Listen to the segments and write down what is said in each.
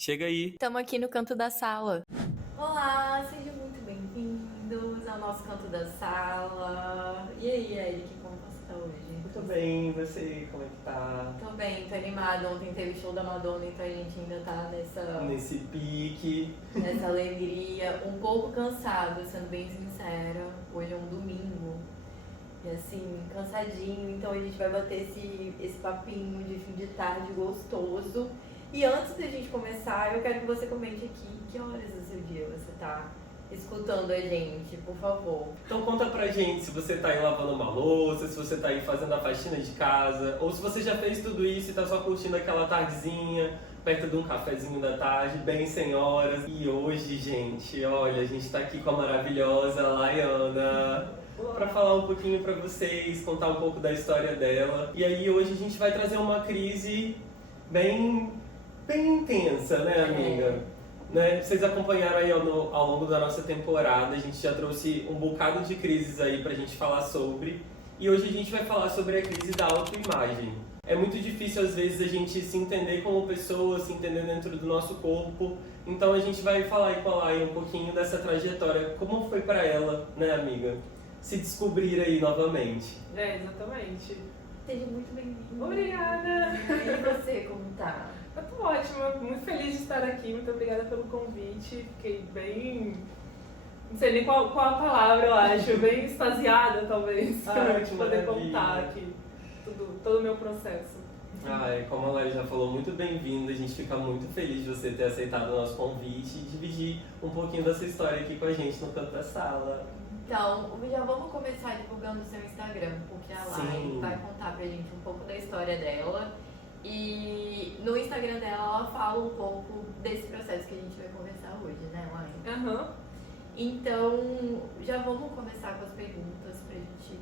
Chega aí. Estamos aqui no canto da sala. Olá, sejam muito bem-vindos ao nosso canto da sala. E aí, Eric, como você tá hoje? Muito bem, e você, como é que tá? Tô bem, tô animada. Ontem teve show da Madonna, então a gente ainda tá Nesse pique. nessa alegria. Um pouco cansado, sendo bem sincera. Hoje é um domingo. E assim, cansadinho. Então a gente vai bater esse papinho de fim de tarde gostoso. E antes da gente começar, eu quero que você comente aqui que horas do seu dia você tá escutando a gente, por favor. Então conta pra gente se você tá aí lavando uma louça, se você tá aí fazendo a faxina de casa, ou se você já fez tudo isso e tá só curtindo aquela tardezinha, perto de um cafezinho da tarde, bem sem horas. E hoje, gente, olha, a gente tá aqui com a maravilhosa Laiana pra falar um pouquinho pra vocês, contar um pouco da história dela. E aí hoje a gente vai trazer uma crise bem intensa, né, amiga? Né? Vocês acompanharam aí ao longo da nossa temporada, a gente já trouxe um bocado de crises aí pra gente falar sobre. E hoje a gente vai falar sobre a crise da autoimagem. É muito difícil às vezes a gente se entender como pessoa, se entender dentro do nosso corpo. Então a gente vai falar aí com a Lai um pouquinho dessa trajetória, como foi pra ela, né, amiga? Se descobrir aí novamente. Exatamente. Seja muito bem-vindo. Obrigada! E você, como tá? Eu tô ótima, muito feliz de estar aqui, muito obrigada pelo convite. Fiquei bem. Não sei nem qual a palavra, eu acho, bem extasiada, talvez, Ah, pra que poder maravilha. contar aqui todo o meu processo. Como a Lai já falou, muito bem-vinda. A gente fica muito feliz de você ter aceitado o nosso convite e dividir um pouquinho dessa história aqui com a gente no canto da sala. Então, já vamos começar divulgando o seu Instagram, porque a Lai Sim. vai contar pra gente um pouco da história dela. E no Instagram dela, ela fala um pouco desse processo que a gente vai conversar hoje, né, Lai? Aham. Então, já vamos começar com as perguntas pra gente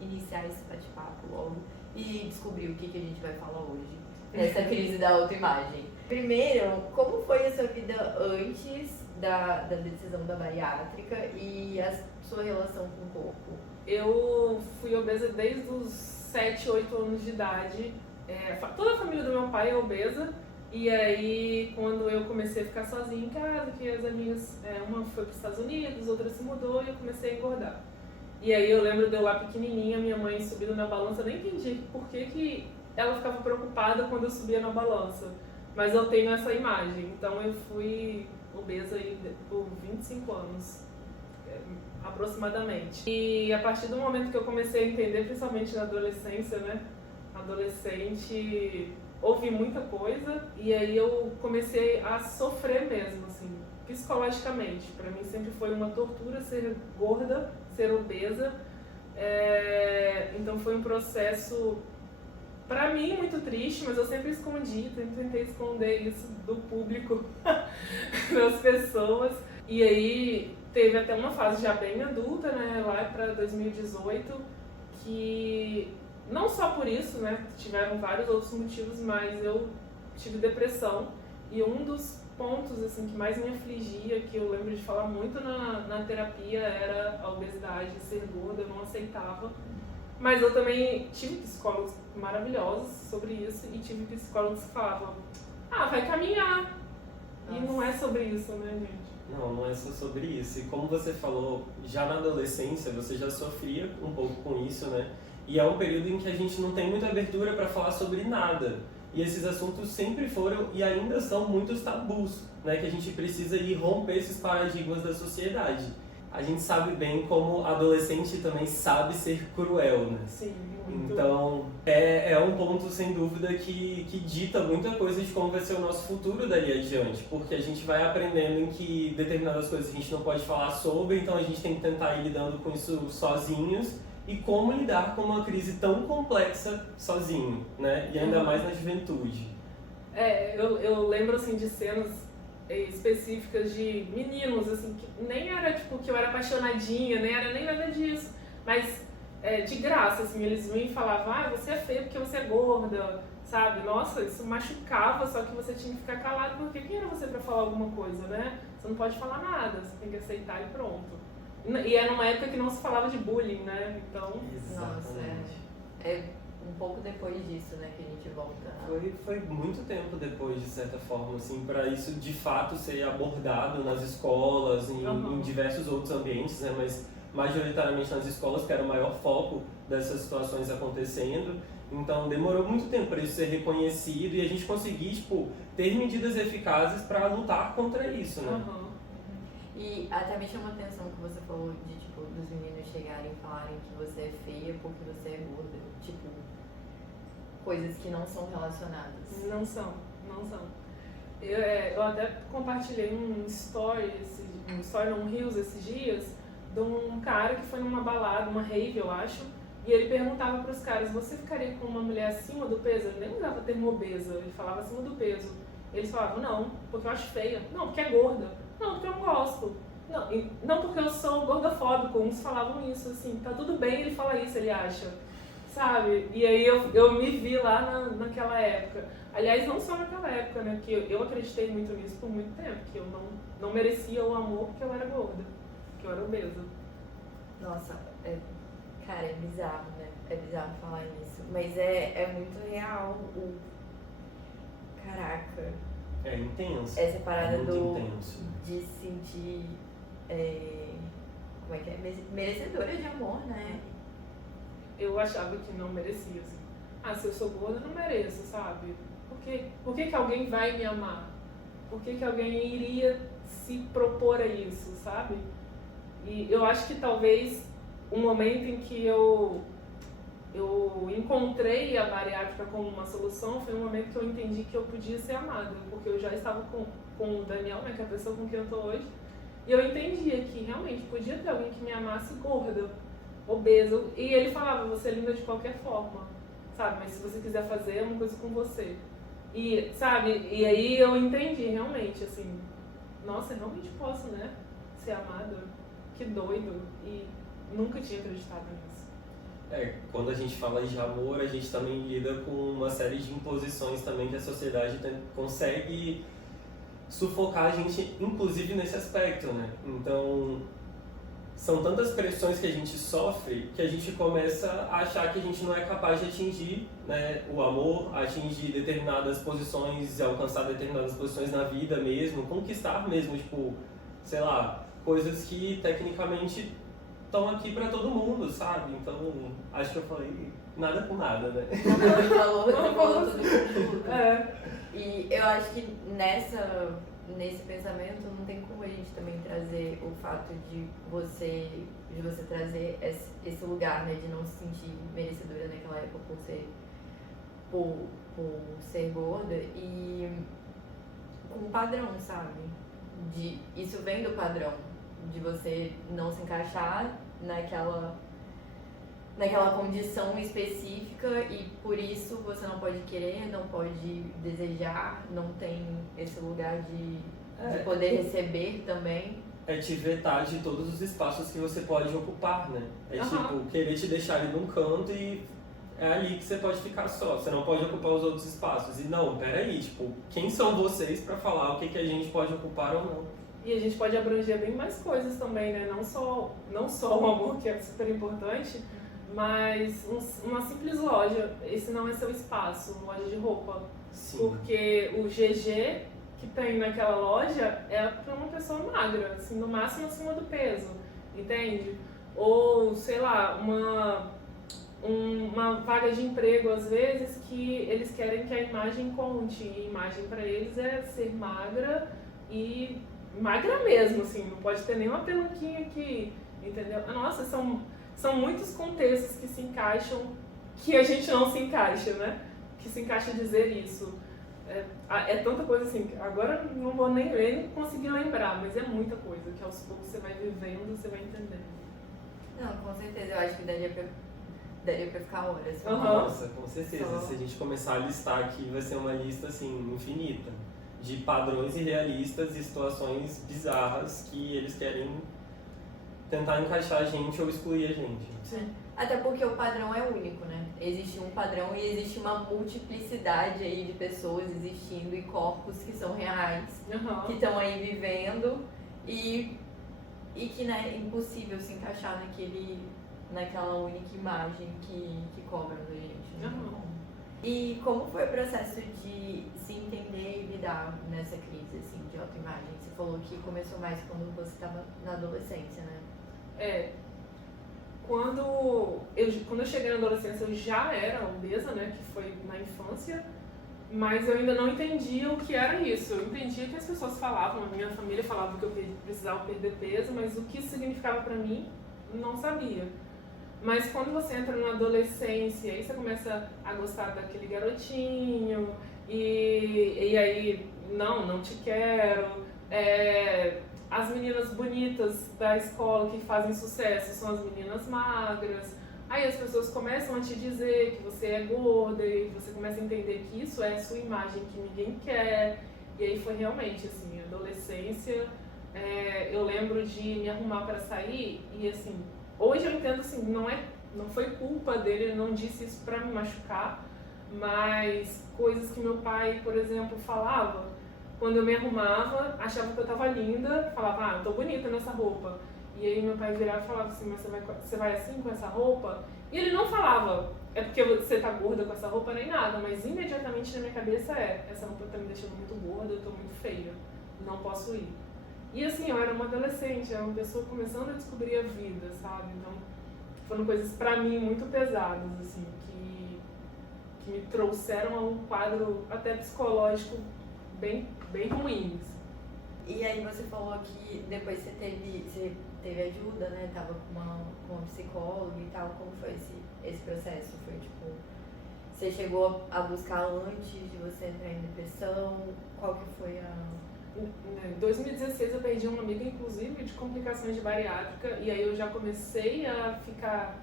iniciar esse bate-papo logo e descobrir o que a gente vai falar hoje nessa crise da autoimagem. Primeiro, como foi a sua vida antes da decisão da bariátrica e a sua relação com o corpo? Eu fui obesa desde os 7, 8 anos de idade. Toda a família do meu pai é obesa. E aí, quando eu comecei a ficar sozinha em casa, que as amigas, uma foi para os Estados Unidos, outra se mudou e eu comecei a engordar. E aí eu lembro de eu lá pequenininha, minha mãe subindo na balança, eu nem entendi por que ela ficava preocupada quando eu subia na balança. Mas eu tenho essa imagem, então eu fui obesa aí por 25 anos, aproximadamente. E a partir do momento que eu comecei a entender, principalmente na adolescência, né? Adolescente, ouvi muita coisa e aí eu comecei a sofrer mesmo, assim, psicologicamente. Pra mim sempre foi uma tortura ser gorda, ser obesa. Então foi um processo, pra mim, muito triste, mas eu sempre escondi, tentei esconder isso do público, das pessoas. E aí teve até uma fase já bem adulta, né, lá pra 2018, que não só por isso, né, tiveram vários outros motivos, mas eu tive depressão. E um dos pontos assim, que mais me afligia, que eu lembro de falar muito na terapia, era a obesidade, ser gorda, eu não aceitava. Mas eu também tive psicólogos maravilhosos sobre isso e tive psicólogos que falavam, vai caminhar. Nossa. E não é sobre isso, né, gente? Não é só sobre isso. E como você falou, já na adolescência você já sofria um pouco com isso, né? E é um período em que a gente não tem muita abertura para falar sobre nada. E esses assuntos sempre foram e ainda são muitos tabus, né? Que a gente precisa ir romper esses paradigmas da sociedade. A gente sabe bem como adolescente também sabe ser cruel, né? Sim, muito. Então, é um ponto, sem dúvida, que dita muita coisa de como vai ser o nosso futuro dali adiante. Porque a gente vai aprendendo em que determinadas coisas a gente não pode falar sobre, então a gente tem que tentar ir lidando com isso sozinhos. E como lidar com uma crise tão complexa sozinho, né? E ainda mais na juventude. Eu lembro, assim, de cenas específicas de meninos, assim, que nem era, tipo, que eu era apaixonadinha, nem era nem nada disso. Mas, de graça, assim, eles vinham e falavam, você é feia porque você é gorda, sabe? Nossa, isso machucava, só que você tinha que ficar calado, porque quem era você pra falar alguma coisa, né? Você não pode falar nada, você tem que aceitar e pronto. E era numa época que não se falava de bullying, né? Então... Nossa, é um pouco depois disso, né, que a gente volta. Foi muito tempo depois, de certa forma, assim, para isso de fato ser abordado nas escolas, em diversos outros ambientes, né, mas majoritariamente nas escolas, que era o maior foco dessas situações acontecendo. Então demorou muito tempo para isso ser reconhecido e a gente conseguir, tipo, ter medidas eficazes para lutar contra isso, né? E até me chamou a atenção que você falou de, tipo, dos meninos chegarem e falarem que você é feia porque você é gorda. Tipo, coisas que não são relacionadas. Não são. Eu até compartilhei um Reels esses dias, de um cara que foi numa balada, uma rave, eu acho, e ele perguntava pros caras, você ficaria com uma mulher acima do peso? Ele nem usava o termo obesa, ele falava acima do peso. Eles falavam, não, porque eu acho feia. Não, porque é gorda. Não, porque eu não gosto. Não porque eu sou gordofóbico. Uns falavam isso, assim, tá tudo bem ele falar isso, ele acha. Sabe? E aí eu me vi lá naquela época. Aliás, não só naquela época, né? Que eu acreditei muito nisso por muito tempo. Que eu não merecia o amor porque eu era gorda. Que eu era obesa. Nossa, cara, é bizarro, né? É bizarro falar isso. Mas é muito real Caraca. É intenso. Essa parada é muito intenso. de se sentir como é que é? Merecedora de amor, né? Eu achava que não merecia, assim. Ah, se eu sou gorda, eu não mereço, sabe? Por que alguém vai me amar? Por que alguém iria se propor a isso, sabe? E eu acho que talvez um momento em que eu encontrei a bariátrica como uma solução foi um momento que eu entendi que eu podia ser amada, porque eu já estava com o Daniel, né, que é a pessoa com quem eu tô hoje, e eu entendia que realmente podia ter alguém que me amasse gorda, obesa, e ele falava, você é linda de qualquer forma, sabe, mas se você quiser fazer, é uma coisa com você. E, sabe, e aí eu entendi realmente, assim, nossa, eu realmente posso, né, ser amada, que doido, e nunca tinha acreditado nisso. Quando a gente fala de amor, a gente também lida com uma série de imposições também que a sociedade consegue sufocar a gente, inclusive nesse aspecto, né? Então, são tantas pressões que a gente sofre que a gente começa a achar que a gente não é capaz de atingir, né, o amor, atingir determinadas posições, alcançar determinadas posições na vida mesmo, conquistar mesmo, tipo, sei lá, coisas que tecnicamente estão aqui pra todo mundo, sabe? Então, acho que eu falei nada com nada, né? Você falou tudo com tudo. É. E eu acho que nesse pensamento não tem como a gente também trazer o fato de você trazer esse lugar, né? De não se sentir merecedora naquela época por ser gorda e com um padrão, sabe? Isso vem do padrão. De você não se encaixar naquela condição específica e por isso você não pode querer, não pode desejar, não tem esse lugar de poder receber também. É te vetar de todos os espaços que você pode ocupar, né? Tipo, querer te deixar ali num canto e é ali que você pode ficar só. Você não pode ocupar os outros espaços. E não, peraí, tipo, quem são vocês pra falar o que a gente pode ocupar ou não? E a gente pode abranger bem mais coisas também, né? Não só o amor, que é super importante, mas uma simples loja. Esse não é seu espaço, uma loja de roupa. Sim. Porque o GG que tem naquela loja é para uma pessoa magra, assim, no máximo acima do peso, entende? Ou, sei lá, uma vaga de emprego, às vezes, que eles querem que a imagem conte. E a imagem para eles é ser magra e magra mesmo, assim, não pode ter nenhuma pelanquinha aqui, entendeu? Nossa, são muitos contextos que se encaixam, que a gente não se encaixa, né? Que se encaixa dizer isso. É tanta coisa assim, agora não vou nem conseguir lembrar, mas é muita coisa, que aos poucos você vai vivendo, você vai entendendo. Não, com certeza, eu acho que daria pra ficar horas. Nossa, com certeza, se a gente começar a listar aqui, vai ser uma lista, assim, infinita. De padrões irrealistas e situações bizarras que eles querem tentar encaixar a gente ou excluir a gente. Sim. Até porque o padrão é único, né? Existe um padrão e existe uma multiplicidade aí de pessoas existindo e corpos que são reais, que estão aí vivendo e que, né, é impossível se encaixar naquela única imagem que cobram da gente. Né? Uhum. E como foi o processo de se entender e lidar nessa crise, assim, de autoimagem? Você falou que começou mais quando você estava na adolescência, né? Quando eu cheguei na adolescência, eu já era obesa, né? Que foi na infância. Mas eu ainda não entendia o que era isso. Eu entendia que as pessoas falavam, a minha família falava que eu precisava perder peso, mas o que isso significava pra mim, não sabia. Mas quando você entra na adolescência, aí você começa a gostar daquele garotinho, e aí, não te quero. As meninas bonitas da escola que fazem sucesso são as meninas magras. Aí as pessoas começam a te dizer que você é gorda e você começa a entender que isso é a sua imagem que ninguém quer. E aí foi realmente, assim, adolescência. Eu lembro de me arrumar para sair e, assim, hoje eu entendo, assim, não foi culpa dele, ele não disse isso para me machucar, mas coisas que meu pai, por exemplo, falava, quando eu me arrumava, achava que eu tava linda, falava, eu tô bonita nessa roupa. E aí meu pai virava e falava assim, mas você vai assim com essa roupa? E ele não falava, é porque você tá gorda com essa roupa nem nada, mas imediatamente na minha cabeça essa roupa tá me deixando muito gorda, eu tô muito feia, não posso ir. E assim, eu era uma adolescente, era uma pessoa começando a descobrir a vida, sabe? Então foram coisas pra mim muito pesadas, assim, que me trouxeram a um quadro até psicológico bem ruim. E aí você falou que depois você teve ajuda, né? Tava com uma psicóloga e tal. Como foi esse processo? Foi tipo, você chegou a buscar antes de você entrar em depressão? Qual que foi Em 2016 eu perdi uma amiga, inclusive, de complicações de bariátrica, e aí eu já comecei a ficar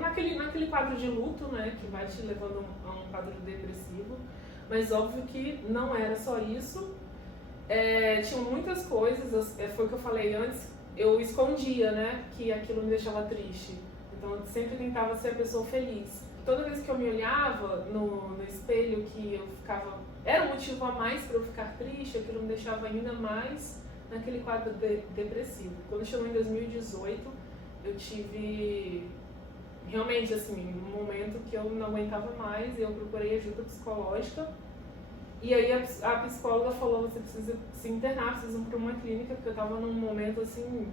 naquele quadro de luto, né? Que vai te levando a um quadro depressivo. Mas óbvio que não era só isso. Tinham muitas coisas, foi o que eu falei antes, eu escondia, né, que aquilo me deixava triste. Então eu sempre tentava ser a pessoa feliz. Toda vez que eu me olhava no espelho, que eu ficava, era um motivo a mais para eu ficar triste, aquilo me deixava ainda mais naquele quadro depressivo. Quando chegou em 2018, eu tive realmente, assim, um momento que eu não aguentava mais e eu procurei ajuda psicológica. E aí a psicóloga falou, você precisa se internar, precisa ir para uma clínica, porque eu estava num momento, assim,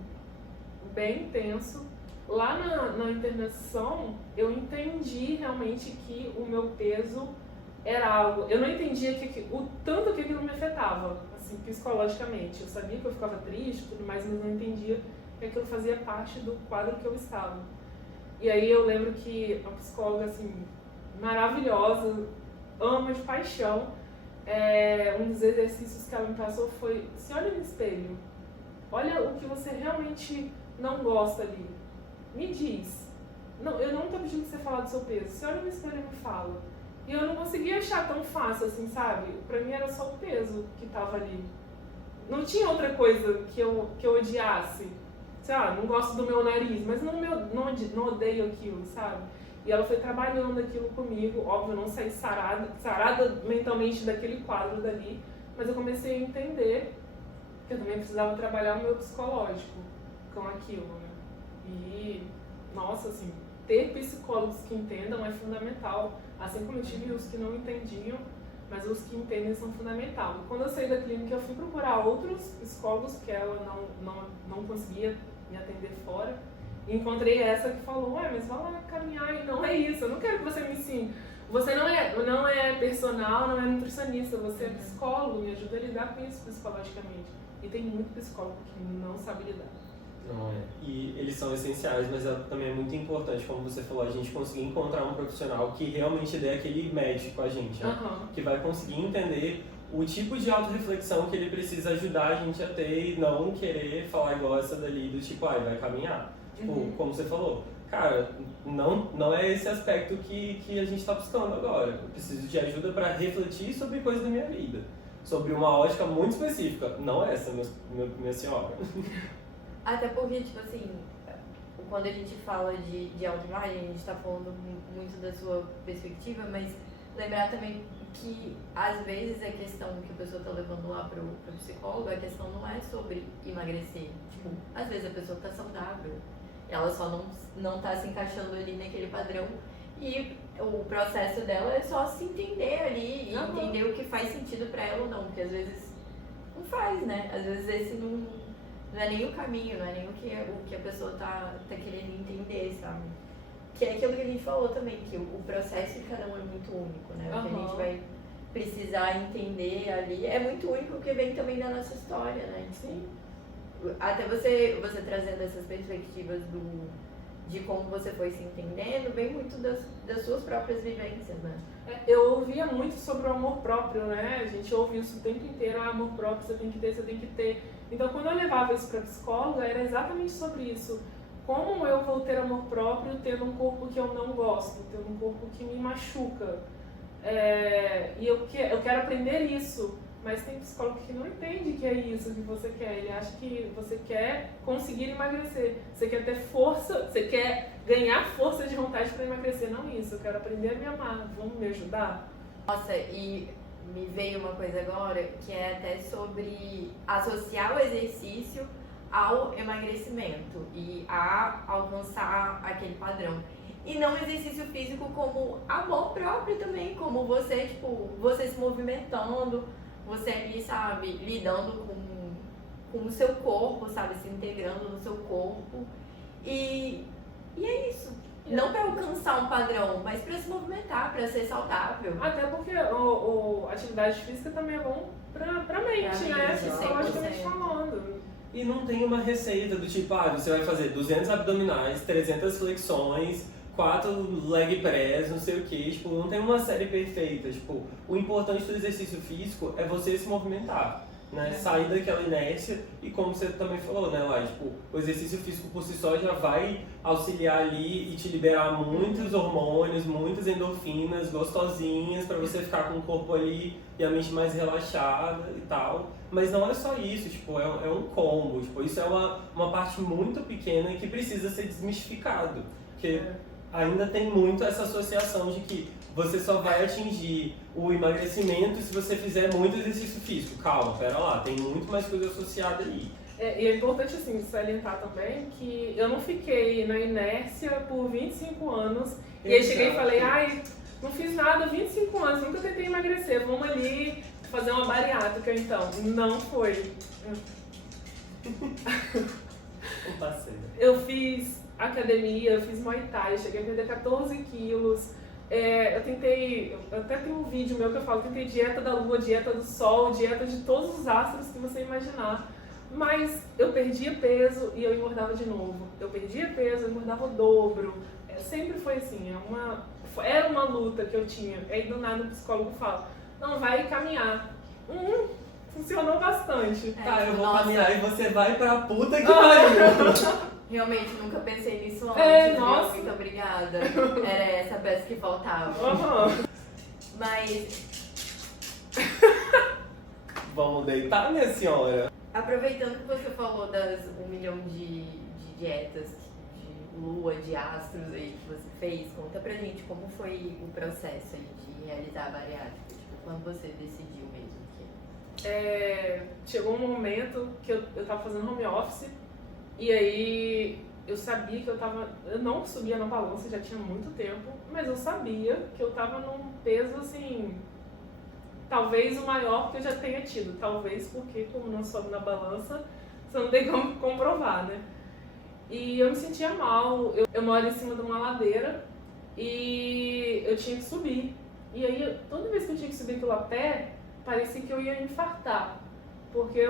bem intenso. Lá na internação, eu entendi realmente que o meu peso era algo... Eu não entendia o tanto que aquilo me afetava, assim, psicologicamente. Eu sabia que eu ficava triste e tudo mais, mas não entendia que aquilo fazia parte do quadro que eu estava. E aí eu lembro que a psicóloga, assim, maravilhosa, ama de paixão, um dos exercícios que ela me passou foi, se olha no espelho, olha o que você realmente não gosta ali, me diz. Não, eu não tô pedindo pra você falar do seu peso, se olha no espelho e me fala. E eu não conseguia achar tão fácil assim, sabe? Pra mim era só o peso que tava ali. Não tinha outra coisa que eu odiasse. Sei lá, não gosto do meu nariz, mas não odeio aquilo, sabe? E ela foi trabalhando aquilo comigo, óbvio, eu não saí sarada mentalmente daquele quadro dali, mas eu comecei a entender que eu também precisava trabalhar o meu psicológico com aquilo, né? E, nossa, assim, ter psicólogos que entendam é fundamental, assim como eu tive os que não entendiam, mas os que entendem são fundamentais. Quando eu saí da clínica, eu fui procurar outros psicólogos, porque ela não conseguia me atender fora. E encontrei essa que falou, mas vai lá caminhar, e não é isso, eu não quero que você me ensine. Você não é personal, não é nutricionista, você é psicólogo, me ajuda a lidar com isso psicologicamente. E tem muito psicólogo que não sabe lidar. Não é. E eles são essenciais, mas também é muito importante, como você falou, a gente conseguir encontrar um profissional que realmente dê aquele match com a gente, né? Que vai conseguir entender o tipo de autorreflexão que ele precisa ajudar a gente a ter e não querer falar igual essa dali, do tipo, vai caminhar. Tipo, como você falou, cara, não é esse aspecto que a gente tá buscando agora. Eu preciso de ajuda para refletir sobre coisas da minha vida, sobre uma ótica muito específica, não essa, minha senhora. Até porque, tipo assim, quando a gente fala de autoimagem, a gente tá falando muito da sua perspectiva, mas lembrar também que às vezes a questão que a pessoa tá levando lá pro psicólogo, a questão não é sobre emagrecer. Tipo, às vezes a pessoa tá saudável. ela só não tá se encaixando ali naquele padrão. E o processo dela é só se entender ali e entender o que faz sentido pra ela ou não, porque às vezes não faz, né? Às vezes esse não é nem o caminho, não é nem o que a pessoa tá querendo entender, sabe? Que é aquilo que a gente falou também, que o processo de cada um é muito único, né? O que a gente vai precisar entender ali é muito único, porque vem também da nossa história, né? Sim. Até você trazendo essas perspectivas de como você foi se entendendo, vem muito das suas próprias vivências, né? Eu ouvia muito sobre o amor próprio, né? A gente ouve isso o tempo inteiro, amor próprio, você tem que ter. Então, quando eu levava isso pra psicóloga, era exatamente sobre isso. Como eu vou ter amor próprio tendo um corpo que eu não gosto, tendo um corpo que me machuca? E eu quero aprender isso, mas tem psicólogo que não entende que é isso que você quer. Ele acha que você quer conseguir emagrecer, você quer ter força, você quer ganhar força de vontade para emagrecer. Não isso, eu quero aprender a me amar, vamos me ajudar? Nossa, e me veio uma coisa agora que é até sobre associar o exercício ao emagrecimento e a alcançar aquele padrão. E não exercício físico como amor próprio também, como você, tipo, você se movimentando, você ali, sabe, lidando com o seu corpo, sabe, se integrando no seu corpo. E é isso. Não para alcançar um padrão, mas para se movimentar, para ser saudável. Até porque a atividade física também é bom pra mente, né? Psicologicamente falando. E não tem uma receita do tipo, você vai fazer 200 abdominais, 300 flexões, 4 leg press, não sei o que, tipo, não tem uma série perfeita, tipo, o importante do exercício físico é você se movimentar, né, sair daquela inércia e como você também falou, né, Lai, tipo, o exercício físico por si só já vai auxiliar ali e te liberar muitos hormônios, muitas endorfinas gostosinhas pra você ficar com o corpo ali e a mente mais relaxada e tal, mas não é só isso, tipo, é um combo, tipo, isso é uma parte muito pequena que precisa ser desmistificado, porque ainda tem muito essa associação de que você só vai atingir o emagrecimento se você fizer muito exercício físico. Calma, pera lá, tem muito mais coisa associada aí. E é importante, assim, salientar também que eu não fiquei na inércia por 25 anos. E aí cheguei e falei, não fiz nada há 25 anos, nunca tentei emagrecer, vamos ali fazer uma bariátrica então. Não foi. Um passeio. Eu fiz academia, eu fiz Muay Thai, cheguei a perder 14 quilos. Eu até tenho um vídeo meu que eu falo, tentei dieta da lua, dieta do sol, dieta de todos os astros que você imaginar. Mas eu perdia peso e eu engordava de novo. Eu perdia peso, eu engordava o dobro. Sempre foi assim, era uma luta que eu tinha. Aí do nada o psicólogo fala, não, vai caminhar. Funcionou bastante. Eu vou caminhar e você vai pra puta que pariu. Realmente, nunca pensei nisso antes, nossa. Muito obrigada. Era essa peça que faltava. Mas... Vamos deitar, minha senhora? Aproveitando que você falou das 1 milhão de dietas, de lua, de astros aí que você fez, conta pra gente como foi o processo aí de realizar a bariátrica, tipo, quando você decidiu mesmo que... Chegou um momento que eu tava fazendo home office e aí eu sabia que eu não subia na balança, já tinha muito tempo, mas eu sabia que eu tava num peso assim, talvez o maior que eu já tenha tido, talvez porque como não sobe na balança, você não tem como comprovar, né? E eu me sentia mal, eu moro em cima de uma ladeira e eu tinha que subir. E aí, toda vez que eu tinha que subir aquilo a pé, parecia que eu ia infartar, porque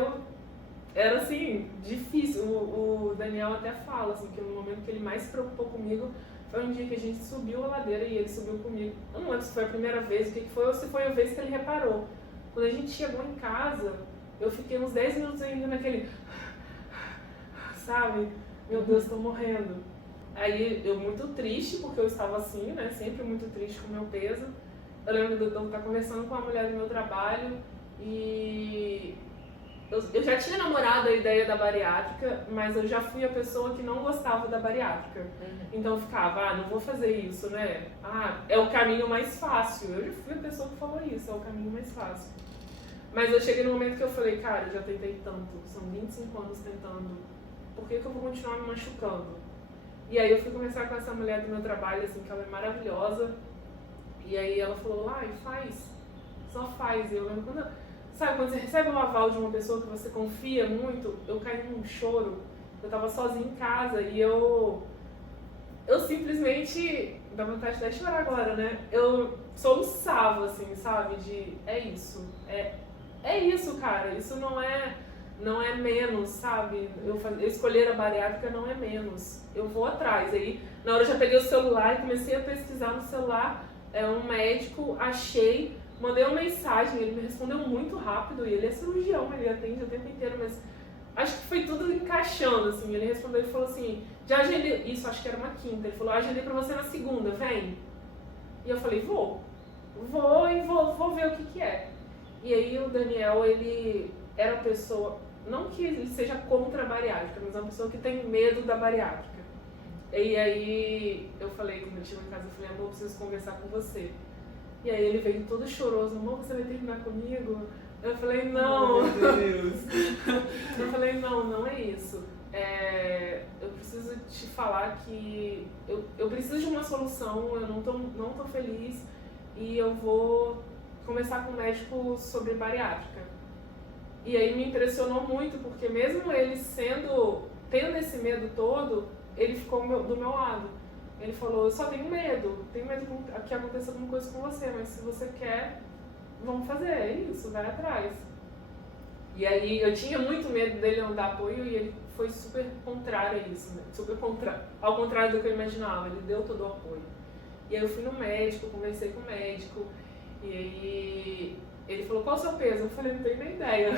era assim, difícil. O Daniel até fala assim, que no momento que ele mais se preocupou comigo foi um dia que a gente subiu a ladeira e ele subiu comigo. Eu não lembro se foi a primeira vez, o que foi, ou se foi a vez que ele reparou. Quando a gente chegou em casa, eu fiquei uns 10 minutos ainda naquele... Sabe? Meu Deus, tô morrendo. Aí eu muito triste, porque eu estava assim, né? Sempre muito triste com o meu peso. Eu lembro de eu estar conversando com a mulher do meu trabalho e... Eu já tinha namorado a ideia da bariátrica, mas eu já fui a pessoa que não gostava da bariátrica. Então eu ficava, não vou fazer isso, né? É o caminho mais fácil. Eu já fui a pessoa que falou isso, é o caminho mais fácil. Mas eu cheguei no momento que eu falei, cara, eu já tentei tanto, são 25 anos tentando, por que eu vou continuar me machucando? E aí eu fui conversar com essa mulher do meu trabalho, assim, que ela é maravilhosa. E aí ela falou, faz, só faz. E eu lembro sabe, quando você recebe um aval de uma pessoa que você confia muito, eu caí num choro. Eu tava sozinha em casa e eu simplesmente, dá vontade de até chorar agora, né? Eu soluçava, assim, sabe? É isso, cara. Isso não é menos, sabe? Eu escolher a bariátrica não é menos. Eu vou atrás. Aí, na hora eu já peguei o celular e comecei a pesquisar no celular. Um médico, achei, mandei uma mensagem, ele me respondeu muito rápido. E ele é cirurgião, ele atende o tempo inteiro, mas acho que foi tudo encaixando, assim. Ele respondeu e falou assim, já agendei, isso acho que era uma quinta. Ele falou, agendei pra você na segunda, vem. E eu falei, vou ver o que é. E aí o Daniel, ele era uma pessoa, não que ele seja contra a bariátrica, mas é uma pessoa que tem medo da bariátrica. E aí eu falei, quando ele chegou em casa, eu falei, amor, eu preciso conversar com você. E aí ele veio todo choroso, amor, você vai terminar comigo? Eu falei, não. Oh, meu Deus. Eu falei, não é isso. Eu preciso te falar que eu preciso de uma solução, eu não tô feliz e eu vou conversar com o médico sobre bariátrica. E aí me impressionou muito, porque mesmo ele tendo esse medo todo, ele ficou do meu lado. Ele falou, eu só tenho medo que aconteça alguma coisa com você, mas se você quer, vamos fazer, é isso, vai atrás. E aí eu tinha muito medo dele não dar apoio e ele foi super contrário a isso, né? Ao contrário do que eu imaginava, ele deu todo o apoio. E aí eu fui no médico, conversei com o médico, e aí ele falou, qual o seu peso? Eu falei, não tenho nem ideia.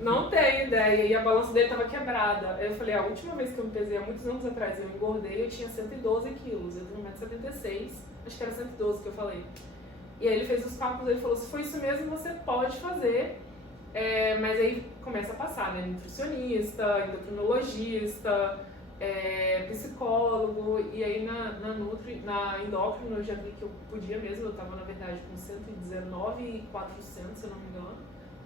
Não tenho ideia. E a balança dele estava quebrada. Aí eu falei, a última vez que eu me pesei, há muitos anos atrás, eu engordei, eu tinha 112 quilos. Eu tenho 1,76 m, acho que era 112 que eu falei. E aí ele fez os cálculos, ele falou, se for isso mesmo, você pode fazer. Mas aí começa a passar, né? Nutricionista, endocrinologista, psicólogo, e aí na endócrino eu já vi que eu podia mesmo, eu tava na verdade com 119,400, se eu não me engano.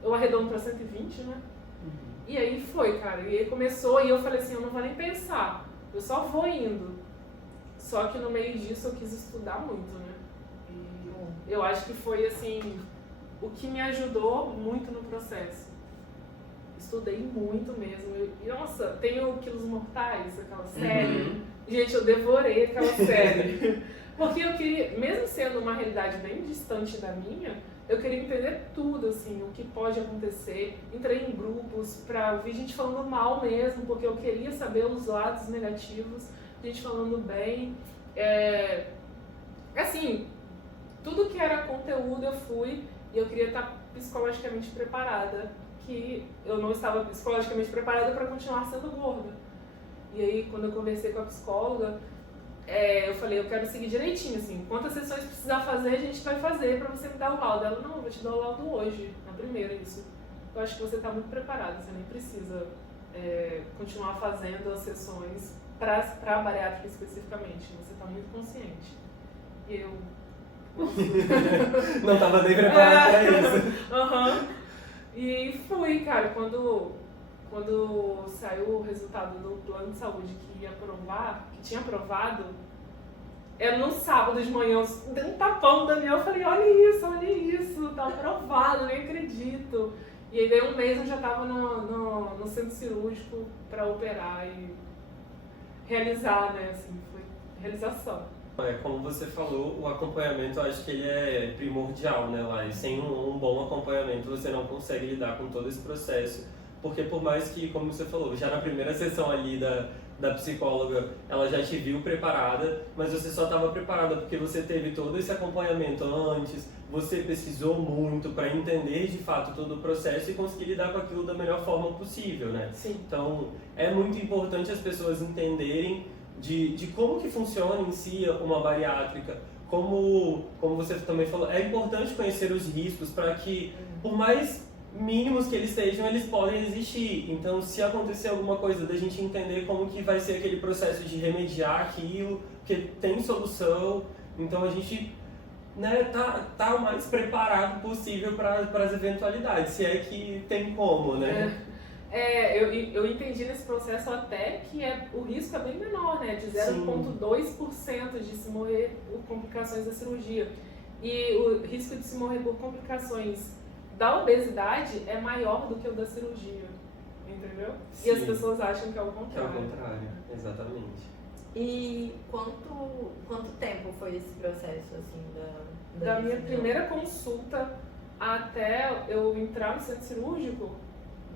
Eu arredondo pra 120, né? Uhum. E aí foi, cara, e aí começou, e eu falei assim, eu não vou nem pensar, eu só vou indo. Só que no meio disso eu quis estudar muito, né? E eu acho que foi assim, o que me ajudou muito no processo. Estudei muito mesmo. E nossa, tem o Quilos Mortais, aquela série. Uhum. Gente, eu devorei aquela série. Porque eu queria, mesmo sendo uma realidade bem distante da minha, eu queria entender tudo, assim, o que pode acontecer. Entrei em grupos pra ouvir gente falando mal mesmo, porque eu queria saber os lados negativos, gente falando bem. Assim, tudo que era conteúdo eu fui e eu queria estar psicologicamente preparada, que eu não estava psicologicamente preparada para continuar sendo gorda. E aí, quando eu conversei com a psicóloga, eu falei, eu quero seguir direitinho, assim, quantas sessões precisar fazer, a gente vai fazer para você me dar o laudo. Ela, não, eu vou te dar o laudo hoje, na primeira, isso. Eu acho que você está muito preparada, você nem precisa continuar fazendo as sessões para a bariátrica especificamente, você está muito consciente. E eu... Não estava nem preparada para isso. Uhum. E fui, cara, quando saiu o resultado do plano de saúde que tinha aprovado, era no sábado de manhã, eu dei um tapão no Daniel, eu falei, olha isso, tá aprovado, nem acredito. E aí daí um mês eu já tava no centro cirúrgico para operar e realizar, né, assim, foi realização. Como você falou, o acompanhamento eu acho que ele é primordial, né, Lai? Sem um bom acompanhamento você não consegue lidar com todo esse processo, porque por mais que, como você falou, já na primeira sessão ali da psicóloga, ela já te viu preparada, mas você só estava preparada porque você teve todo esse acompanhamento antes, você pesquisou muito para entender de fato todo o processo e conseguir lidar com aquilo da melhor forma possível, né? Sim. Então, é muito importante as pessoas entenderem de como que funciona em si uma bariátrica, como você também falou, é importante conhecer os riscos para que, por mais mínimos que eles sejam, eles podem existir. Então, se acontecer alguma coisa, da gente entender como que vai ser aquele processo de remediar aquilo, porque tem solução. Então, a gente, né, tá o mais preparado possível para as eventualidades, se é que tem como, né? Eu entendi nesse processo até que o risco é bem menor, né? De 0,2% de se morrer por complicações da cirurgia. E o risco de se morrer por complicações da obesidade é maior do que o da cirurgia, entendeu? Sim. E as pessoas acham que é o Que é contrário. o contrário, exatamente. E quanto tempo foi esse processo, assim, Da minha decisão? primeira consulta até eu entrar no centro cirúrgico,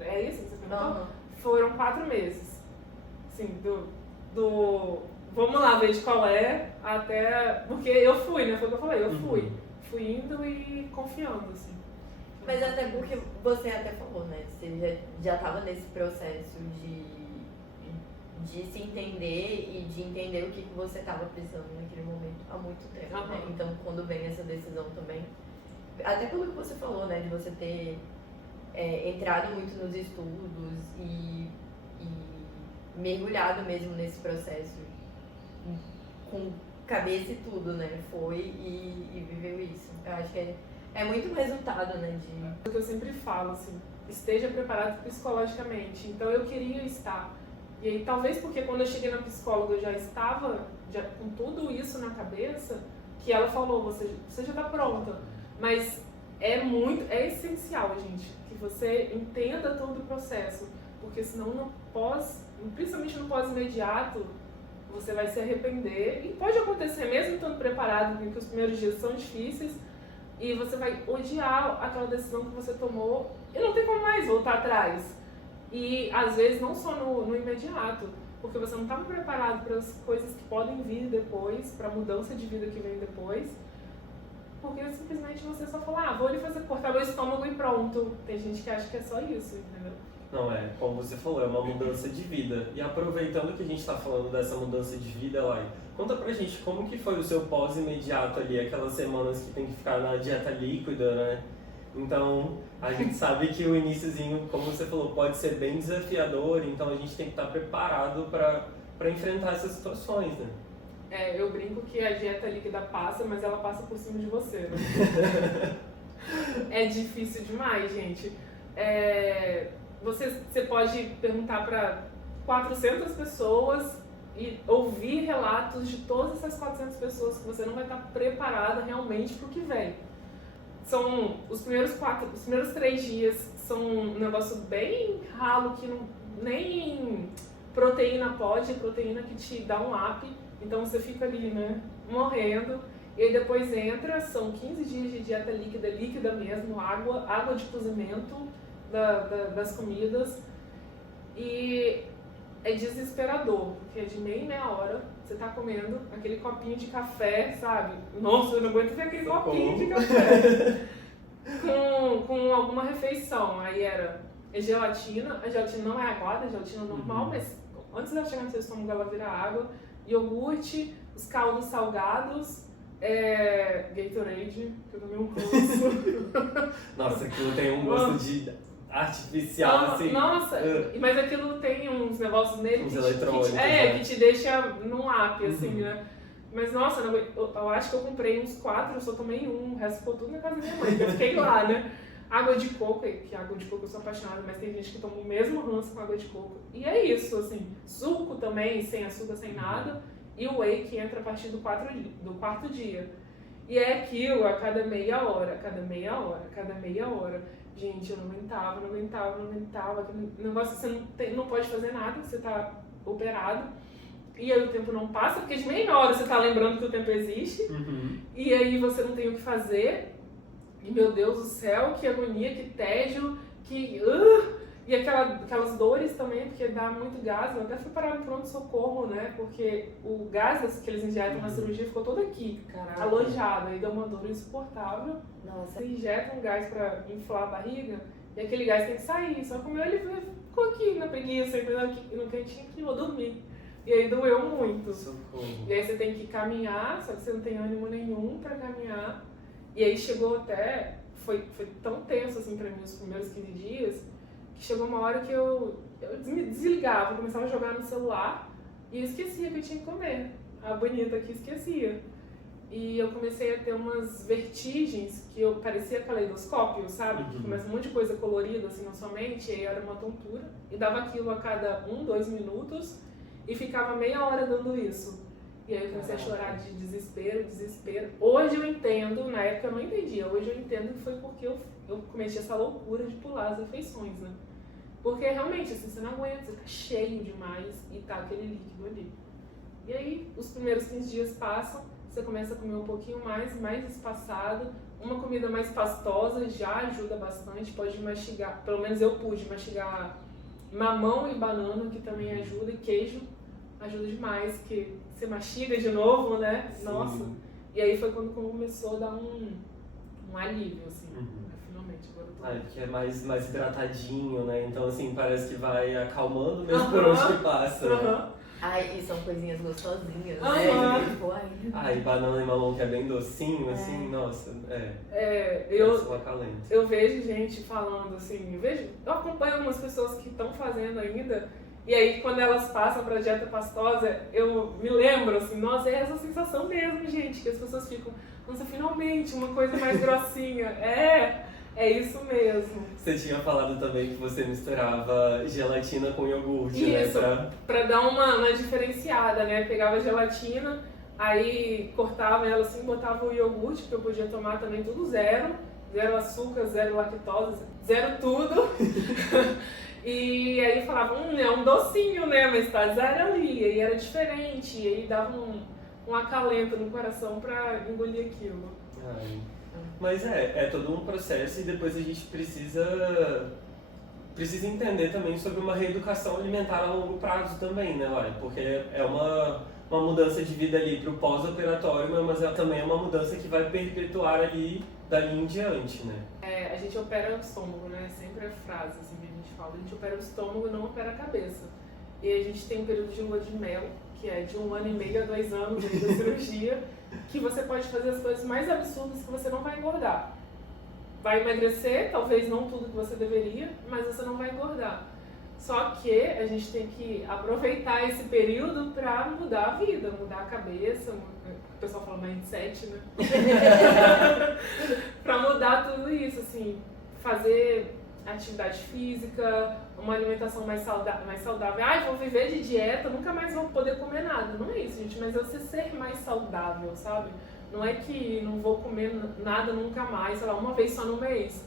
é isso que você perguntou? Aham. Foram 4 meses. Assim, vamos lá ver de qual é, até. Porque eu fui, né? Foi o que eu falei, eu fui. Fui indo e confiando, assim. Mas até porque você até falou, né? Você já estava nesse processo de se entender e de entender o que você estava precisando naquele momento há muito tempo, né? Aham. Então, quando vem essa decisão também, até pelo que você falou, né? De você ter entrado muito nos estudos e mergulhado mesmo nesse processo com cabeça e tudo, né? Foi e viveu isso. Eu acho que é muito resultado, né? O que eu sempre falo, assim, esteja preparado psicologicamente. Então eu queria estar. E aí, talvez porque quando eu cheguei na psicóloga eu já estava com tudo isso na cabeça, que ela falou, você já está pronta. Mas é essencial, gente, que você entenda todo o processo. Porque senão principalmente no pós-imediato, você vai se arrepender. E pode acontecer mesmo estando preparado, porque os primeiros dias são difíceis. E você vai odiar aquela decisão que você tomou e não tem como mais voltar atrás. E às vezes não só no imediato, porque você não estava preparado para as coisas que podem vir depois, para a mudança de vida que vem depois, porque simplesmente você só fala, vou ali cortar meu estômago e pronto. Tem gente que acha que é só isso, entendeu? Não é, como você falou, é uma mudança de vida. E aproveitando que a gente está falando dessa mudança de vida, Lai, conta pra gente como que foi o seu pós-imediato ali, aquelas semanas que tem que ficar na dieta líquida, né? Então, a gente sabe que o iniciozinho, como você falou, pode ser bem desafiador, então a gente tem que estar preparado para enfrentar essas situações, né? Eu brinco que a dieta líquida passa, mas ela passa por cima de você, né? É difícil demais, gente. Você pode perguntar para 400 pessoas e ouvir relatos de todas essas 400 pessoas que você não vai estar preparada realmente para o que vem. São os primeiros 3 dias são um negócio bem ralo que nem proteína pode, é proteína que te dá um up, então você fica ali, né, morrendo. E aí depois são 15 dias de dieta líquida mesmo, água de cozimento das comidas. E é desesperador, porque é de meia hora, você tá comendo aquele copinho de café, sabe? Nossa, eu não aguento ver aquele copinho de café. com alguma refeição. Aí era gelatina, a gelatina não é aguada, a gelatina é normal, mas antes dela chegar no seu estômago ela vira água. Iogurte, os caldos salgados, Gatorade, que eu tomei um curso. Nossa, aquilo tem um gosto de artificial, assim. Nossa, mas aquilo tem uns negócios nele Uns eletrônicos, né? que te deixa num up, assim, né? Mas nossa, eu acho que eu comprei uns 4, eu só tomei um, o resto ficou tudo na casa da minha mãe, eu fiquei lá, né? Água de coco, que água de coco eu sou apaixonada, mas tem gente que toma o mesmo ranço com água de coco. E é isso, assim, suco também, sem açúcar, sem nada, e o whey que entra a partir do quarto dia. E é aquilo a cada meia hora. Gente, eu não aguentava. Aquele negócio, você não pode fazer nada, você tá operado. E aí o tempo não passa, porque de meia hora você tá lembrando que o tempo existe. E aí você não tem o que fazer. E meu Deus do céu, que agonia, que tédio, e aquelas dores também, porque dá muito gás. Eu até fui parar no pronto-socorro, né? Porque o gás que eles injetam na cirurgia ficou todo aqui, alojado. Aí deu uma dor insuportável. Nossa. Você injeta um gás pra inflar a barriga e aquele gás tem que sair. Só que o meu ele ficou aqui na preguiça, no cantinho que eu vou dormir. E aí doeu muito. Socorro. E aí você tem que caminhar, só que você não tem ânimo nenhum pra caminhar. E aí chegou até... Foi tão tenso assim pra mim os primeiros 15 dias, que chegou uma hora que eu me desligava, eu começava a jogar no celular e eu esquecia que eu tinha que comer. A bonita aqui esquecia. e eu comecei a ter umas vertigens que eu parecia caleidoscópio, sabe? Que começa um monte de coisa colorida assim na sua mente, e aí era uma tontura. E dava aquilo a cada 2 minutos e ficava meia hora dando isso. E aí eu comecei a chorar de desespero. Hoje eu entendo, na época eu não entendia, hoje eu entendo que foi porque eu cometi essa loucura de pular as refeições, né? Porque realmente, assim, você não aguenta, você tá cheio demais e tá aquele líquido ali. E aí, os primeiros 15 dias passam, você começa a comer um pouquinho mais espaçado. Uma comida mais pastosa já ajuda bastante, pode mastigar, pelo menos eu pude mastigar mamão e banana, que também ajuda, e queijo ajuda demais, que você mastiga de novo, né? Sim. Nossa! E aí foi quando começou a dar um alívio, assim, finalmente. Agora eu tô... Que é mais hidratadinho, né? Então, assim, parece que vai acalmando mesmo por onde que passa. Né? Ai, e são coisinhas gostosinhas, né? E banana e mamão que é bem docinho, assim, nossa, eu vejo gente falando assim, eu acompanho algumas pessoas que estão fazendo ainda, e aí quando elas passam pra dieta pastosa, eu me lembro assim, nossa, é essa sensação mesmo, gente, que as pessoas ficam, nossa, finalmente, uma coisa mais grossinha, é isso mesmo. Você tinha falado também que você misturava gelatina com iogurte, isso, né? Pra dar uma diferenciada, né? Pegava a gelatina, aí cortava ela assim, botava o iogurte, que eu podia tomar também tudo zero açúcar, zero lactose, zero tudo. E aí falava, é um docinho, né? Mas tá zero ali, e aí era diferente, e aí dava um acalento no coração pra engolir aquilo. Mas é todo um processo, e depois a gente precisa entender também sobre uma reeducação alimentar a longo prazo também, né, Lai? Porque é uma mudança de vida ali pro pós-operatório, mas também é uma mudança que vai perpetuar ali dali em diante, né? A gente opera o estômago, né? Sempre a frase assim que a gente fala, a gente opera o estômago e não opera a cabeça. E a gente tem um período de lua de mel, que é de 1 ano e meio a 2 anos da cirurgia, que você pode fazer as coisas mais absurdas que você não vai engordar. Vai emagrecer, talvez não tudo que você deveria, mas você não vai engordar. Só que a gente tem que aproveitar esse período para mudar a vida, mudar a cabeça, o pessoal fala mindset, né? Para mudar tudo isso, assim, fazer atividade física, uma alimentação mais saudável. Vou viver de dieta, nunca mais vou poder comer nada. Não é isso, gente, mas é você ser mais saudável, sabe? Não é que não vou comer nada nunca mais, sei lá, uma vez só no mês.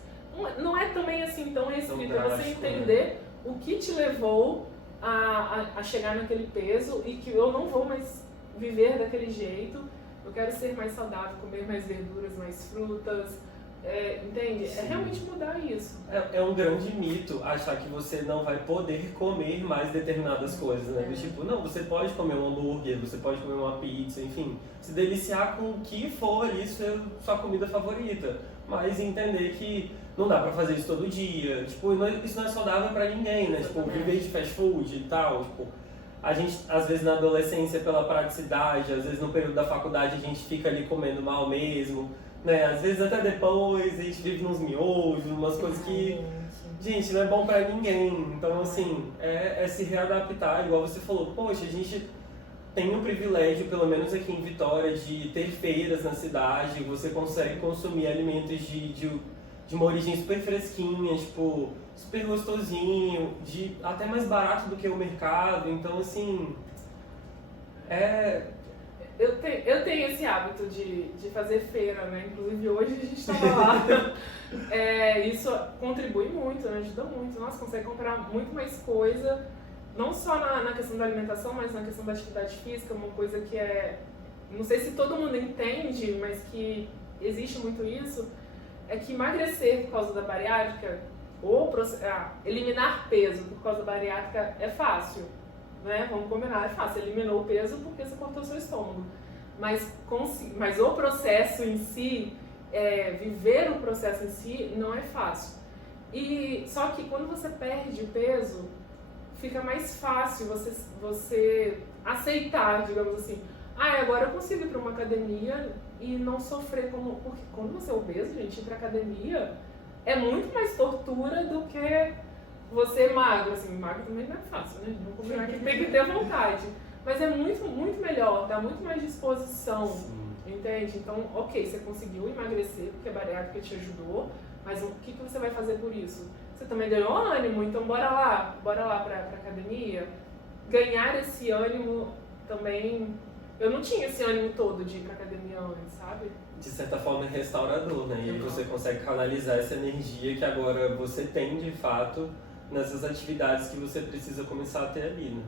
Não é também assim tão restrito, é você entender o que te levou a chegar naquele peso e que eu não vou mais viver daquele jeito. Eu quero ser mais saudável, comer mais verduras, mais frutas. Entende? Sim. É realmente mudar isso. É um grande mito achar que você não vai poder comer mais determinadas coisas, né? Do tipo, não, você pode comer um hambúrguer, você pode comer uma pizza, enfim, se deliciar com o que for ali sua comida favorita, mas entender que não dá pra fazer isso todo dia, tipo, isso não é saudável pra ninguém, né? Tipo, viver de fast food e tal, tipo, a gente, às vezes na adolescência, pela praticidade, às vezes no período da faculdade a gente fica ali comendo mal mesmo, né? Às vezes até depois a gente vive nos miojos, umas coisas que, gente, não é bom pra ninguém. Então, assim, é se readaptar, igual você falou, poxa, a gente tem o privilégio, pelo menos aqui em Vitória, de ter feiras na cidade, você consegue consumir alimentos de uma origem super fresquinha, tipo, super gostosinho, até mais barato do que o mercado. Então, assim, Eu tenho esse hábito de fazer feira, né? Inclusive hoje a gente estava lá. Isso contribui muito, né? Ajuda muito. Nossa, consegue comprar muito mais coisa, não só na questão da alimentação, mas na questão da atividade física, uma coisa que não sei se todo mundo entende, mas que existe muito isso, é que emagrecer por causa da bariátrica, ou eliminar peso por causa da bariátrica é fácil. Né? Vamos combinar, é fácil, eliminou o peso porque você cortou o seu estômago. Mas o processo em si, viver o processo em si, não é fácil. Só que quando você perde o peso, fica mais fácil você aceitar, digamos assim. Agora eu consigo ir para uma academia e não sofrer porque quando você é obeso, gente, ir para academia é muito mais tortura do que você magro, assim, magro também não é fácil, né? Vamos combinar que tem que ter vontade. Mas é muito, muito melhor, dá muito mais disposição. Entende? Então, ok, você conseguiu emagrecer porque a bariátrica te ajudou, mas o que você vai fazer por isso? Você também ganhou ânimo, então bora lá pra academia. Ganhar esse ânimo também... Eu não tinha esse ânimo todo de ir pra academia antes, sabe? De certa forma é restaurador, né? E aí você consegue canalizar essa energia que agora você tem de fato nessas atividades que você precisa começar a ter ali, né?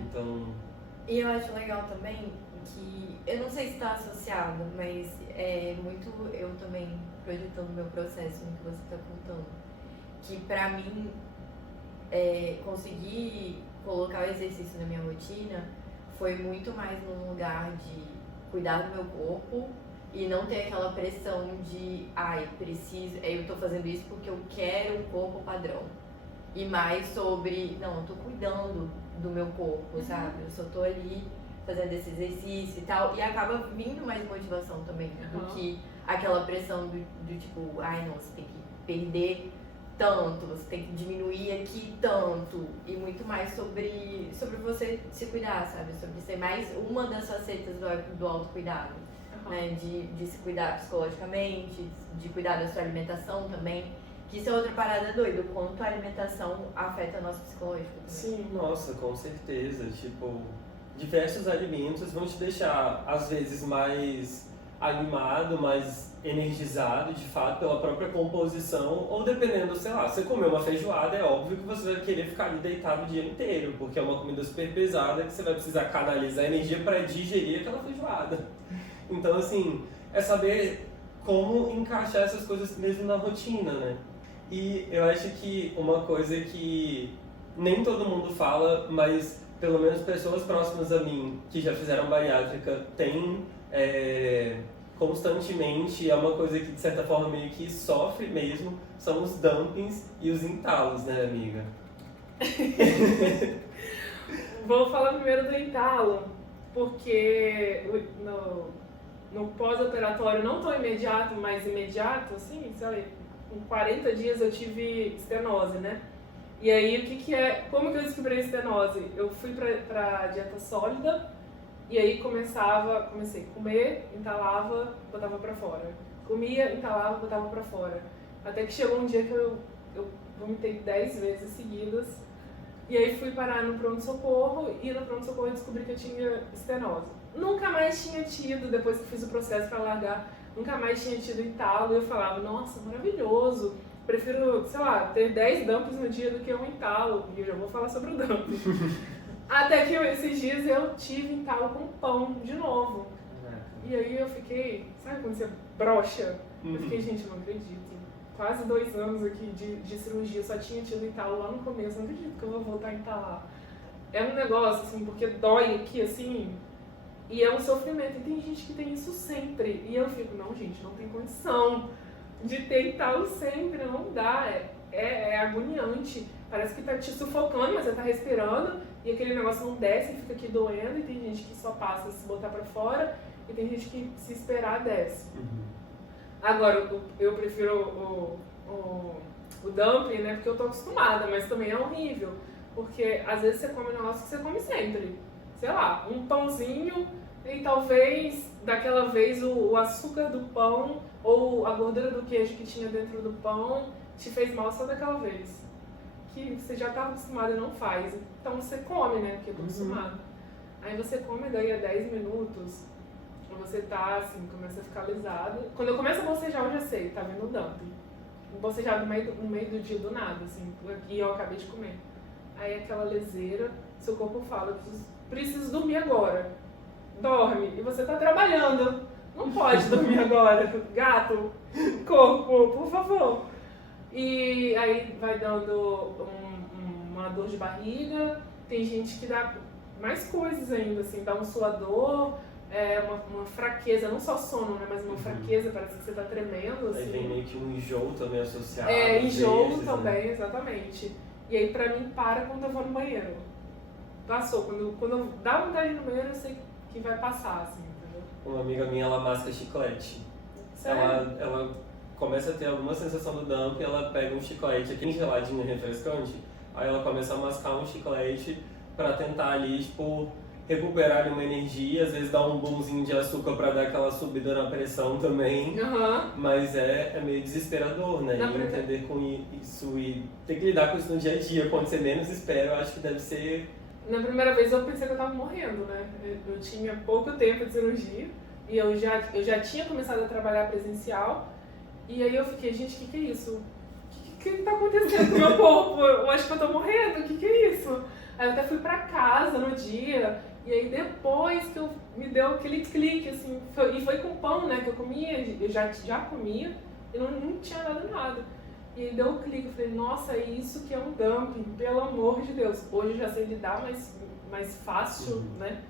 Então... E eu acho legal também que, eu não sei se está associado, mas é muito eu também projetando o meu processo no que você está contando. Que pra mim, conseguir colocar o exercício na minha rotina foi muito mais num lugar de cuidar do meu corpo e não ter aquela pressão de, eu tô fazendo isso porque eu quero um corpo padrão. E mais sobre, não, eu tô cuidando do meu corpo, sabe? Eu só tô ali fazendo esse exercício e tal. E acaba vindo mais motivação também do que aquela pressão do tipo, não, você tem que perder tanto, você tem que diminuir aqui tanto. E muito mais sobre você se cuidar, sabe? Sobre ser mais uma das facetas do autocuidado. Né? De se cuidar psicologicamente, de cuidar da sua alimentação também. Que isso é outra parada doida, o quanto a alimentação afeta o nosso psicológico também. Sim, nossa, com certeza. Tipo, diversos alimentos vão te deixar, às vezes, mais animado, mais energizado, de fato, pela própria composição, ou dependendo, sei lá, você comer uma feijoada, é óbvio que você vai querer ficar ali deitado o dia inteiro, porque é uma comida super pesada que você vai precisar canalizar energia para digerir aquela feijoada. Então, assim, é saber como encaixar essas coisas mesmo na rotina, né? E eu acho que uma coisa que nem todo mundo fala, mas pelo menos pessoas próximas a mim que já fizeram bariátrica têm constantemente, é uma coisa que de certa forma meio que sofre mesmo, são os dumpings e os entalos, né, amiga? Vou falar primeiro do entalo, porque no pós-operatório não tão imediato, mas imediato, assim, sabe? Com 40 dias eu tive estenose, né? E aí, como que eu descobri a estenose? Eu fui pra dieta sólida e aí comecei a comer, entalava, botava pra fora. Comia, entalava, botava pra fora. Até que chegou um dia que eu vomitei 10 vezes seguidas. E aí fui parar no pronto-socorro e no pronto-socorro eu descobri que eu tinha estenose. Nunca mais tinha tido, depois que fiz o processo pra largar, nunca mais tinha tido entalo. E eu falava, nossa, maravilhoso. Prefiro, sei lá, ter 10 dumps no dia do que um entalo. E eu já vou falar sobre o dump. Até que esses dias eu tive entalo com pão de novo. E aí eu fiquei, sabe quando você brocha? Eu fiquei, gente, não acredito. Quase 2 anos aqui de cirurgia, só tinha tido entalo lá no começo. Não acredito que eu vou voltar a entalar. É um negócio, assim, porque dói aqui, assim, e é um sofrimento. E tem gente que tem isso sempre. E eu fico, não, gente, não tem condição de ter entalo sempre, não dá. É agoniante. Parece que tá te sufocando, mas você tá respirando e aquele negócio não desce e fica aqui doendo. E tem gente que só passa se botar pra fora e tem gente que se esperar desce. Agora, eu prefiro o dumpling, né, porque eu tô acostumada, mas também é horrível. Porque às vezes você come um negócio que você come sempre. Sei lá, um pãozinho e talvez daquela vez o açúcar do pão ou a gordura do queijo que tinha dentro do pão te fez mal só daquela vez. Que você já estava acostumado e não faz. Então você come, né, porque eu tô acostumada. Aí você come daí a 10 minutos, você tá assim, começa a ficar alisado. Quando eu começo a bocejar, eu já sei, tá vendo o dumping. Bocejar no meio do dia, do nada, assim, e eu acabei de comer. Aí aquela leseira, seu corpo fala, preciso dormir agora. Dorme. E você tá trabalhando. Não pode dormir agora. Gato, corpo, por favor. E aí vai dando uma dor de barriga. Tem gente que dá mais coisas ainda, assim, dá um suador, uma fraqueza, não só sono, né, mas uma fraqueza, parece que você tá tremendo, assim. Aí vem meio que um enjoo também associado. Enjoo vezes, também, né? Exatamente. E aí pra mim para quando eu vou no banheiro. Passou, quando dá vontade de ir no banheiro, eu sei que vai passar, assim, entendeu? Uma amiga minha, ela masca chiclete. Sério? Ela começa a ter alguma sensação do dump, ela pega um chiclete, aquele geladinho refrescante, aí ela começa a mascar um chiclete pra tentar ali, tipo, recuperar ali uma energia, às vezes dar um boomzinho de açúcar pra dar aquela subida na pressão também. Mas é meio desesperador, né? E entender com isso e ter que lidar com isso no dia a dia, quando você menos espera, eu acho que deve ser... Na primeira vez eu pensei que eu tava morrendo, né? Eu tinha pouco tempo de cirurgia e eu já tinha começado a trabalhar presencial. E aí eu fiquei, gente, o que é isso? O que tá acontecendo com o meu corpo? Eu acho que eu tô morrendo, o que é isso? Aí eu até fui pra casa no dia, e aí depois que me deu aquele clique, assim, e foi com pão, né, que eu comia, eu já comia, e não tinha nada. E aí deu um clique, eu falei, nossa, é isso que é um dumping, pelo amor de Deus. Hoje eu já sei lidar mais fácil, né?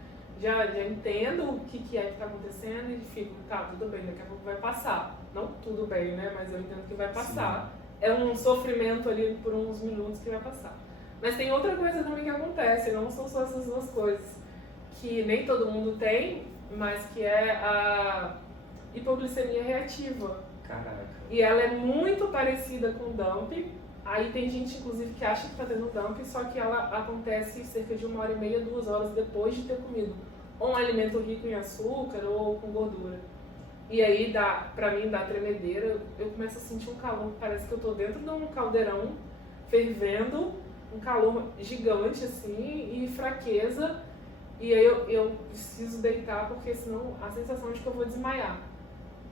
Já entendo o que é que tá acontecendo e fico, tá, tudo bem, daqui a pouco vai passar. Não tudo bem, né, mas eu entendo que vai passar. Sim. É um sofrimento ali por uns minutos que vai passar. Mas tem outra coisa também que acontece, não são só essas duas coisas, que nem todo mundo tem, mas que é a hipoglicemia reativa. Caraca. E ela é muito parecida com o dumping. Aí tem gente, inclusive, que acha que está tendo dumping, só que ela acontece cerca de 1h30, 2 horas depois de ter comido ou um alimento rico em açúcar ou com gordura. E aí, pra mim, dá tremedeira. Eu começo a sentir um calor, parece que eu estou dentro de um caldeirão fervendo, um calor gigante, assim, e fraqueza. E aí eu preciso deitar, porque senão a sensação é de que eu vou desmaiar.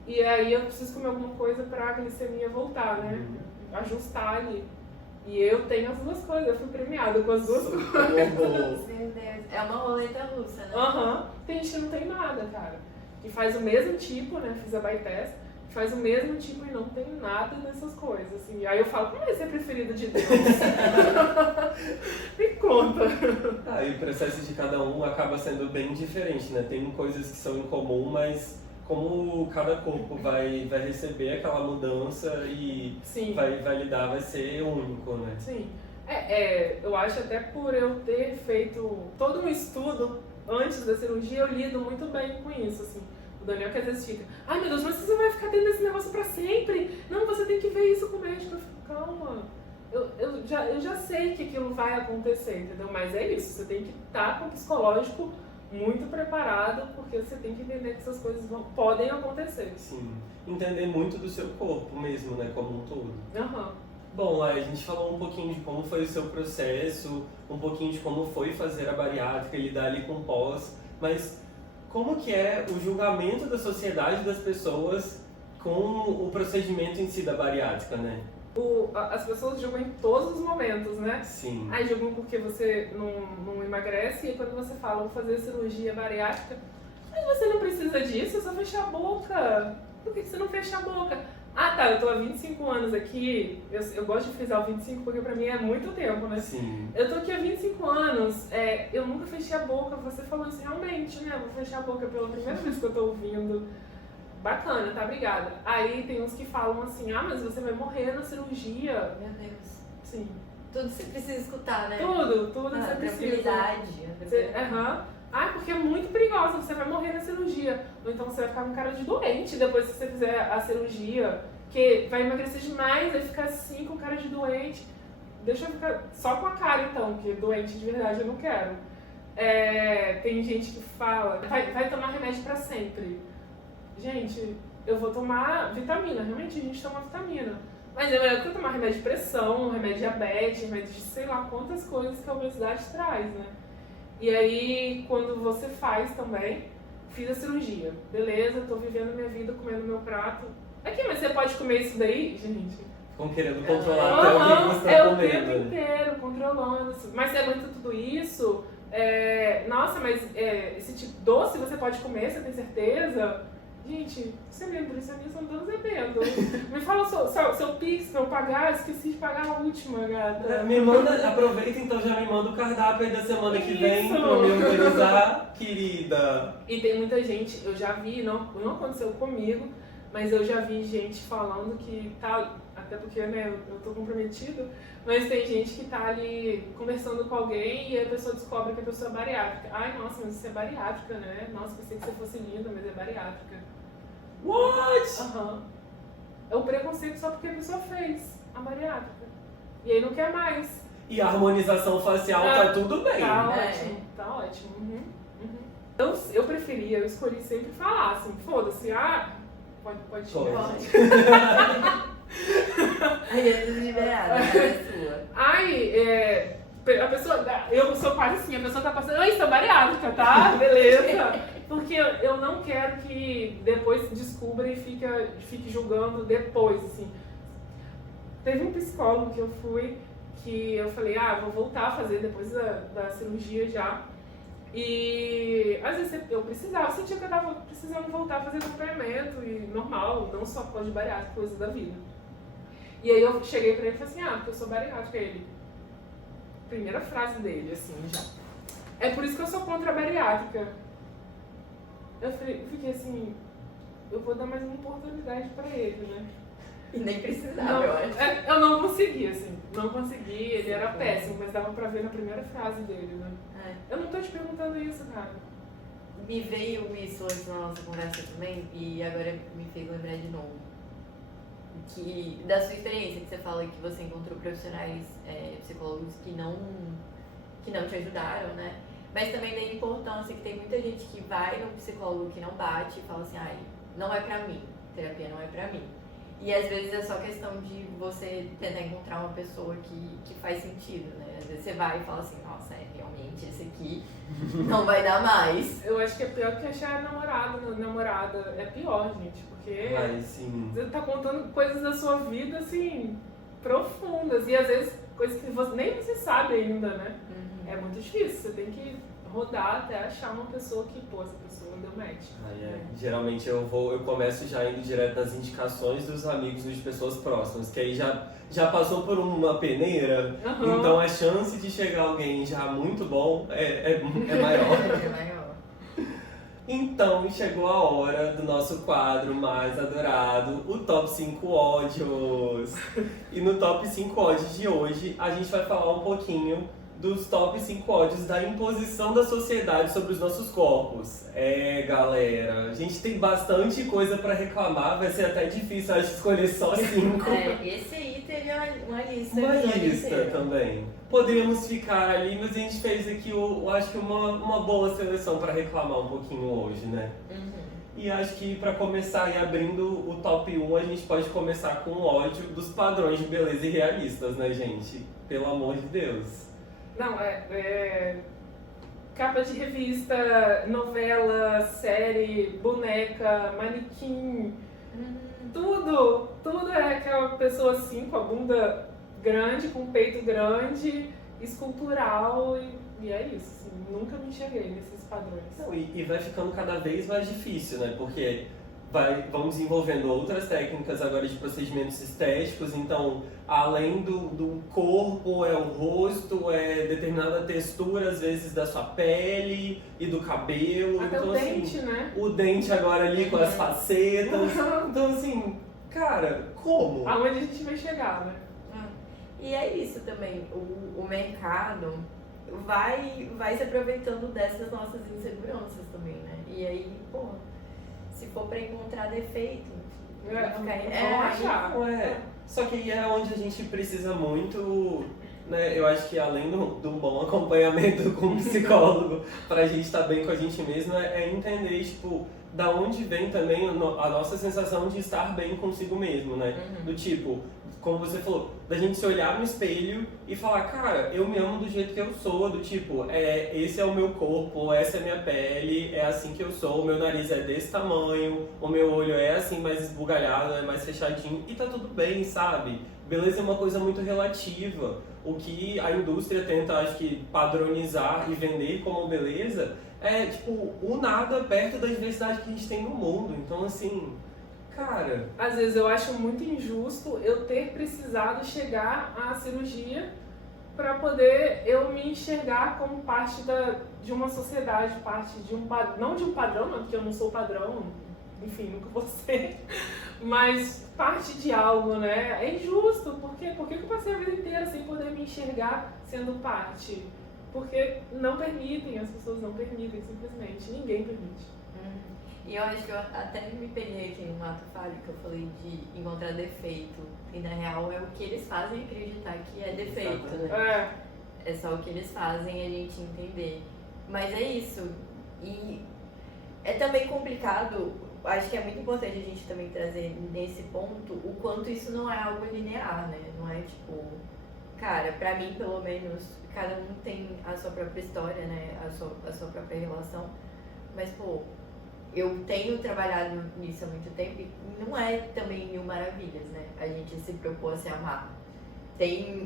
E aí eu preciso comer alguma coisa para a glicemia voltar, né? Ajustar ali. E eu tenho as duas coisas, eu fui premiada com as duas coisas. Meu Deus, é uma roleta russa, né? Tem gente que não tem nada, cara. Que faz o mesmo tipo, né? Fiz a bypass, faz o mesmo tipo e não tem nada dessas coisas, assim. Aí eu falo, como é ser preferida de Deus? Me conta. E o processo de cada um acaba sendo bem diferente, né? Tem coisas que são em comum, mas como cada corpo vai receber aquela mudança e vai lidar, vai ser único, né? Sim. Eu acho até por eu ter feito todo um estudo antes da cirurgia, eu lido muito bem com isso, assim. O Daniel que às vezes fica, ai meu Deus, mas você vai ficar dentro desse negócio pra sempre? Não, você tem que ver isso com o médico. Eu fico, calma. Eu já sei que aquilo vai acontecer, entendeu? Mas é isso, você tem que estar com o psicológico muito preparado, porque você tem que entender que essas coisas podem acontecer. Sim, entender muito do seu corpo mesmo, né, como um todo. Bom, a gente falou um pouquinho de como foi o seu processo, um pouquinho de como foi fazer a bariátrica e lidar ali com o pós, mas como que é o julgamento da sociedade, das pessoas com o procedimento em si da bariátrica, né? As pessoas julgam em todos os momentos, né? Sim. Aí julgam porque você não emagrece, e quando você fala, vou fazer cirurgia bariátrica, mas você não precisa disso, é só fechar a boca. Por que você não fecha a boca? Ah, tá, eu tô há 25 anos aqui, eu gosto de frisar o 25 porque pra mim é muito tempo, né? Sim. Eu tô aqui há 25 anos, eu nunca fechei a boca, você falou isso realmente, né? Vou fechar a boca pela primeira vez que eu tô ouvindo. Bacana, tá? Obrigada. Aí tem uns que falam assim, mas você vai morrer na cirurgia. Meu Deus. Sim. Tudo você precisa escutar, né? Tudo você precisa. Tranquilidade. Porque é muito perigosa, você vai morrer na cirurgia. Ou então você vai ficar com cara de doente depois que você fizer a cirurgia, que vai emagrecer demais, vai ficar assim com cara de doente. Deixa eu ficar só com a cara então, que doente de verdade eu não quero. Tem gente que fala, vai tomar remédio pra sempre. Gente, eu vou tomar vitamina, realmente a gente toma vitamina. Mas é melhor que eu tomar remédio de pressão, remédio de diabetes, remédio de sei lá quantas coisas que a obesidade traz, né? E aí, quando você faz também, fiz a cirurgia. Beleza, tô vivendo minha vida, comendo meu prato. Aqui, mas você pode comer isso daí? Gente... Ficam querendo controlar até o que você tá comendo. É o tempo inteiro, controlando. Mas você aguenta tudo isso? Nossa, mas esse tipo de doce você pode comer, você tem certeza? Gente, você é nutricionista, eu não tô sabendo. Me fala o seu Pix pra eu pagar, esqueci de pagar a última, gata. Me manda, aproveita então, já me manda o cardápio aí da semana que vem pra me organizar, querida. E tem muita gente, eu já vi, não aconteceu comigo, mas eu já vi gente falando que tá, até porque, né, eu tô comprometido, mas tem gente que tá ali conversando com alguém e a pessoa descobre que a pessoa é bariátrica. Ai, nossa, mas você é bariátrica, né? Nossa, pensei que você fosse linda, mas é bariátrica. What? É o preconceito só porque a pessoa fez a bariátrica. E aí não quer mais. E a harmonização facial tá tudo bem. Tá ótimo, tá ótimo. Eu preferia, eu escolhi sempre falar assim, foda-se, pode xingar. Aí é desesperada, é sua. A pessoa, eu sou quase assim, a pessoa tá passando, sou bariátrica, tá? Beleza. Porque eu não quero que depois descubra e fique julgando depois, assim. Teve um psicólogo que eu fui, que eu falei, vou voltar a fazer depois da cirurgia já. E às vezes eu sentia que eu tava precisando voltar a fazer acompanhamento, e normal, não só por causa de bariátrica, coisa da vida. E aí eu cheguei pra ele e falei assim, porque eu sou bariátrica. Ele, primeira frase dele, assim, já. É por isso que eu sou contra a bariátrica. Eu fiquei assim, eu vou dar mais uma oportunidade pra ele, né? E nem precisava, eu acho. Eu não consegui, assim, ele era péssimo, mas dava pra ver na primeira frase dele, né? Eu não tô te perguntando isso, cara. Me veio isso antes na nossa conversa também, e agora me fez lembrar de novo. Da sua experiência, que você fala que você encontrou profissionais, psicólogos que não te ajudaram, né? Mas também da importância que tem muita gente que vai no psicólogo que não bate e fala assim, não é pra mim, terapia não é pra mim. E às vezes é só questão de você tentar encontrar uma pessoa que faz sentido, né? Às vezes você vai e fala assim, nossa, realmente esse aqui não vai dar mais. Eu acho que é pior que achar namorada. É pior, gente, porque você tá contando coisas da sua vida, assim, profundas. E às vezes coisas que nem você sabe ainda, né? É muito difícil, você tem que rodar até achar uma pessoa que, essa pessoa deu match. Geralmente eu começo já indo direto nas indicações dos amigos e de pessoas próximas, que aí já passou por uma peneira, então a chance de chegar alguém já muito bom é maior. É maior. Então chegou a hora do nosso quadro mais adorado, o Top 5 Ódios. E no Top 5 Ódios de hoje a gente vai falar um pouquinho dos top 5 ódios da imposição da sociedade sobre os nossos corpos. Galera, a gente tem bastante coisa pra reclamar, vai ser até difícil, acho, escolher só 5. Esse aí teve uma lista. Uma lista também. Poderíamos ficar ali, mas a gente fez aqui, acho que uma boa seleção pra reclamar um pouquinho hoje, né? E acho que pra começar e abrindo o top 1, a gente pode começar com o ódio dos padrões de beleza irrealistas, né, gente? Pelo amor de Deus. Não, capa de revista, novela, série, boneca, manequim, tudo é aquela pessoa assim, com a bunda grande, com o peito grande, escultural, e é isso, assim, nunca me enxerguei nesses padrões. Não, e vai ficando cada vez mais difícil, né, porque vão desenvolvendo outras técnicas agora de procedimentos estéticos, então além do corpo, o rosto, determinada textura às vezes da sua pele e do cabelo. Até então, o dente, assim, né? O dente agora ali com as facetas. Então assim, cara, como? Aonde a gente vai chegar, né? E é isso também, o mercado vai se aproveitando dessas nossas inseguranças também, né? E aí, se for pra encontrar defeito, achar. Só que aí é onde a gente precisa muito, né? Eu acho que além do bom acompanhamento com o psicólogo, pra gente estar bem com a gente mesmo, é entender, tipo, da onde vem também a nossa sensação de estar bem consigo mesmo, né? Do tipo, como você falou, da gente se olhar no espelho e falar, cara, eu me amo do jeito que eu sou, do tipo, esse é o meu corpo, essa é a minha pele, é assim que eu sou, o meu nariz é desse tamanho, o meu olho é assim mais esbugalhado, é mais fechadinho, e tá tudo bem, sabe? Beleza é uma coisa muito relativa. O que a indústria tenta, acho que, padronizar e vender como beleza é, tipo, o nada perto da diversidade que a gente tem no mundo. Então, assim, cara... Às vezes eu acho muito injusto eu ter precisado chegar à cirurgia para poder eu me enxergar como parte de uma sociedade, parte de um padrão, não de um padrão, não, porque eu não sou padrão, enfim, nunca vou ser, mas parte de algo, né? É injusto, por quê? Porque eu passei a vida inteira sem poder me enxergar sendo parte. Porque não permitem, as pessoas não permitem, simplesmente, ninguém permite. E eu acho que eu até me peguei aqui no ato falho, que eu falei de encontrar defeito. E na real é o que eles fazem acreditar que é defeito, né? É só o que eles fazem a gente entender. Mas é isso, E é também complicado, acho que é muito importante a gente também trazer nesse ponto o quanto isso não é algo linear, né? Não é tipo, cara, pra mim pelo menos, cada um tem a sua própria história, né? A sua própria relação. Mas, pô, eu tenho trabalhado nisso há muito tempo e não é também mil maravilhas, né? A gente se propor a se amar.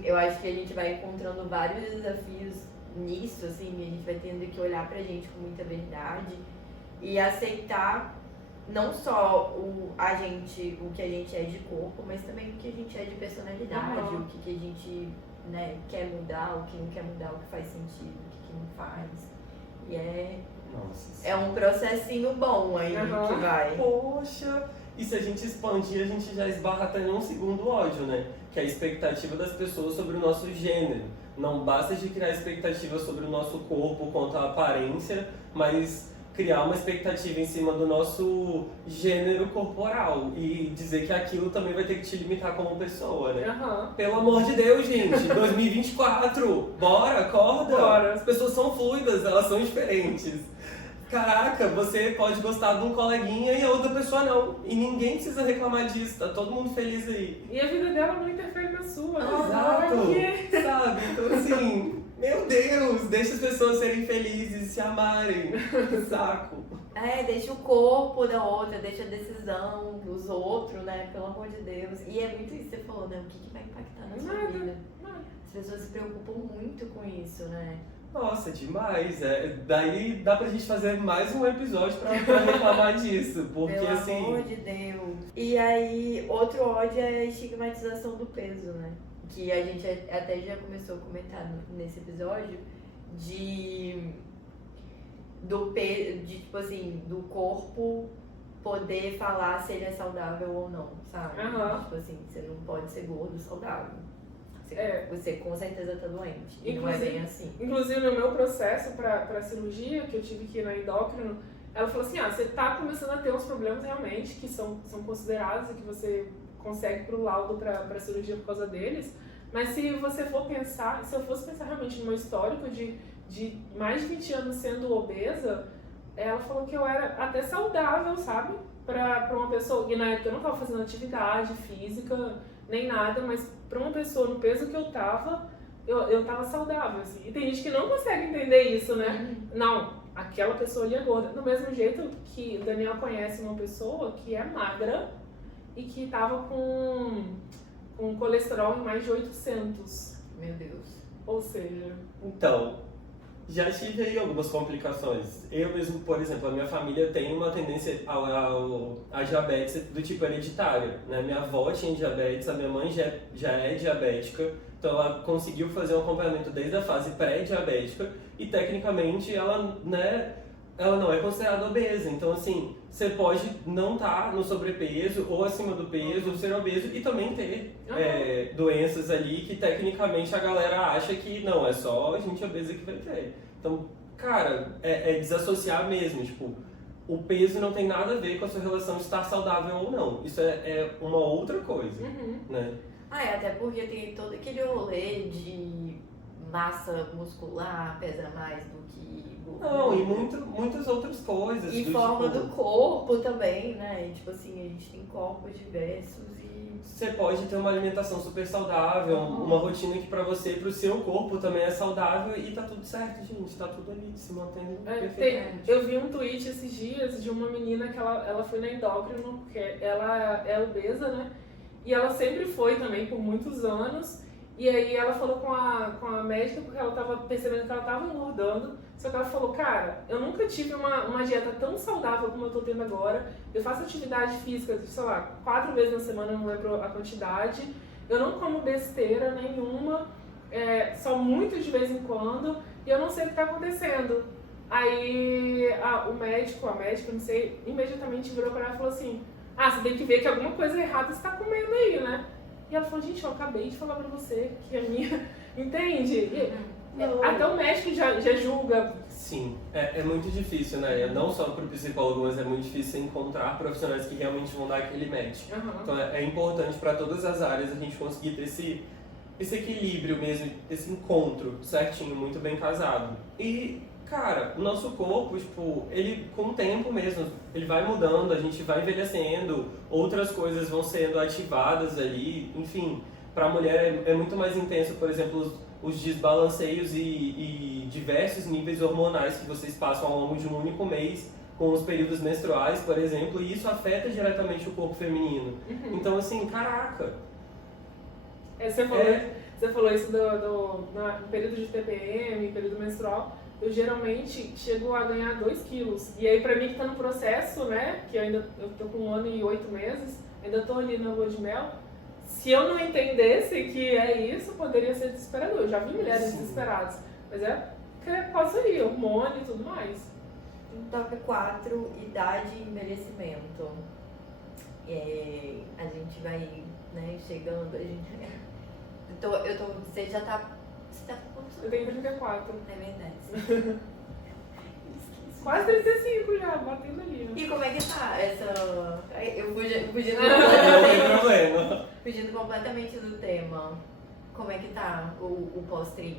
Eu acho que a gente vai encontrando vários desafios nisso, assim, e a gente vai tendo que olhar pra gente com muita verdade e aceitar não só o que a gente é de corpo, mas também o que a gente é de personalidade, o que a gente, né, quer mudar, o que não quer mudar, o que faz sentido, o que não faz. E é um processinho bom aí que vai. Poxa! E se a gente expandir, a gente já esbarra até num segundo ódio, né? Que é a expectativa das pessoas sobre o nosso gênero. Não basta de criar expectativa sobre o nosso corpo quanto à aparência, mas criar uma expectativa em cima do nosso gênero corporal e dizer que aquilo também vai ter que te limitar como pessoa, né? Pelo amor de Deus, gente! 2024! Bora, acorda! Bora. As pessoas são fluidas, elas são diferentes. Caraca, você pode gostar de um coleguinha e a outra pessoa não. E ninguém precisa reclamar disso, tá todo mundo feliz aí. E a vida dela não interfere na sua. Exato! Sabe? Então assim, meu Deus, deixa as pessoas serem felizes e se amarem. Que saco. Deixa o corpo da outra, deixa a decisão dos outros, né? Pelo amor de Deus. E é muito isso que você falou, né? O que vai impactar na sua vida? As pessoas se preocupam muito com isso, né? Nossa, demais. Daí dá pra gente fazer mais um episódio pra reclamar disso. Porque Pelo assim. Pelo amor de Deus. E aí, outro ódio é a estigmatização do peso, né? Que a gente até já começou a comentar nesse episódio tipo assim, do corpo poder falar se ele é saudável ou não, sabe? Tipo assim, você não pode ser gordo saudável. Você com certeza tá doente. E não é bem assim. Inclusive, no meu processo pra cirurgia, que eu tive que ir na endócrino, ela falou assim, você tá começando a ter uns problemas realmente que são considerados e que você consegue pro laudo pra cirurgia por causa deles. Mas se eu fosse pensar realmente no meu histórico de mais de 20 anos sendo obesa, ela falou que eu era até saudável, sabe? Pra uma pessoa, e na época eu não tava fazendo atividade física, nem nada, mas pra uma pessoa no peso que eu tava saudável, assim. E tem gente que não consegue entender isso, né? Não, aquela pessoa ali é gorda. Do mesmo jeito que o Daniel conhece uma pessoa que é magra e que tava com colesterol em mais de 800. Meu Deus. Ou seja... Então, já tive aí algumas complicações. Eu mesmo, por exemplo, a minha família tem uma tendência a diabetes do tipo hereditário, né? Minha avó tinha diabetes, a minha mãe já é diabética, então ela conseguiu fazer um acompanhamento desde a fase pré-diabética e tecnicamente ela, né, ela não é considerada obesa. Então, assim, você pode não estar no sobrepeso ou acima do peso, ou ser obeso e também ter doenças ali que tecnicamente a galera acha que não, é só gente obesa que vai ter. Então, cara, é desassociar mesmo, tipo, o peso não tem nada a ver com a sua relação de estar saudável ou não. Isso é uma outra coisa, né? Até porque tem todo aquele rolê de massa muscular pesa mais do que gordura. Não, e muitas outras coisas. E forma do corpo também, né? E, tipo assim, a gente tem corpos diversos e... Você pode ter uma alimentação super saudável, uma rotina que pra você e pro seu corpo também é saudável e tá tudo certo, gente. Tá tudo ali, se mantendo perfeitamente. Eu vi um tweet esses dias de uma menina que ela foi na endócrino, porque ela é obesa, né? E ela sempre foi também por muitos anos. E aí ela falou com a médica porque ela tava percebendo que ela tava engordando. Só que ela falou, cara, eu nunca tive uma dieta tão saudável como eu tô tendo agora. Eu faço atividade física, sei lá, 4 vezes na semana, eu não lembro a quantidade. Eu não como besteira nenhuma, só muito de vez em quando. E eu não sei o que tá acontecendo. Aí a médica, não sei, imediatamente virou pra ela e falou assim, você tem que ver que alguma coisa errada você tá comendo aí, né? E ela falou, gente, eu acabei de falar pra você que a minha... Entende? Até o médico já julga. Sim, é muito difícil, né? Não só pro psicólogo, mas é muito difícil encontrar profissionais que realmente vão dar aquele match. Então é importante para todas as áreas a gente conseguir ter esse equilíbrio mesmo, esse encontro certinho, muito bem casado. E, cara, o nosso corpo, tipo, ele com o tempo mesmo, ele vai mudando, a gente vai envelhecendo, outras coisas vão sendo ativadas ali, enfim. Pra mulher é muito mais intenso, por exemplo, os desbalanceios e diversos níveis hormonais que vocês passam ao longo de um único mês, com os períodos menstruais, por exemplo, e isso afeta diretamente o corpo feminino. Então, assim, caraca. Você falou isso no período de TPM, período menstrual. Eu geralmente chego a ganhar 2 quilos. E aí, pra mim que tá no processo, né, que eu tô com 1 ano e 8 meses, ainda tô ali na lua de mel. Se eu não entendesse que é isso, poderia ser desesperador. Eu já vi mulheres desesperadas. Mas é por causa aí, hormônio e tudo mais. Tópico 4, idade e envelhecimento. A gente vai, né, chegando, você já tá... Você tá com quantos anos? Eu tenho 34. É verdade. Quase 35 já, batendo ali. Né? E como é que tá essa... Eu fugindo Não tem completamente, problema. fugindo completamente do tema. Como é que tá o pós-30?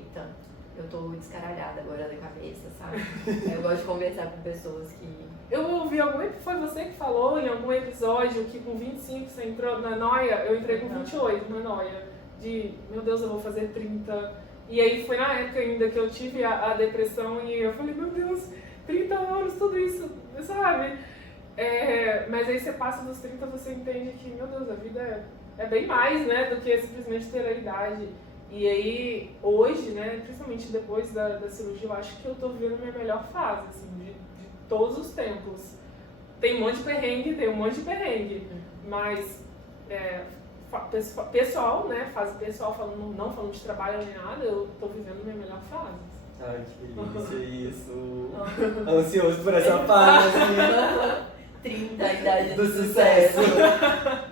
Eu tô descaralhada agora da cabeça, sabe? Eu gosto de conversar com pessoas que... Eu ouvi foi você que falou em algum episódio que com 25 você entrou na noia, eu entrei com 28 na noia. De, meu Deus, eu vou fazer 30. E aí foi na época ainda que eu tive a depressão e eu falei, meu Deus, 30 anos, tudo isso, sabe? Mas aí você passa dos 30, você entende que, meu Deus, a vida é bem mais, né, do que simplesmente ter a idade. E aí, hoje, né, principalmente depois da cirurgia, eu acho que eu tô vivendo a minha melhor fase, assim, de todos os tempos. Tem um monte de perrengue, mas pessoal, né, fase pessoal, não falando de trabalho nem nada, eu tô vivendo a minha melhor fase. Ai, que delícia isso. Ansioso por essa fase. 30, a idade Do sucesso.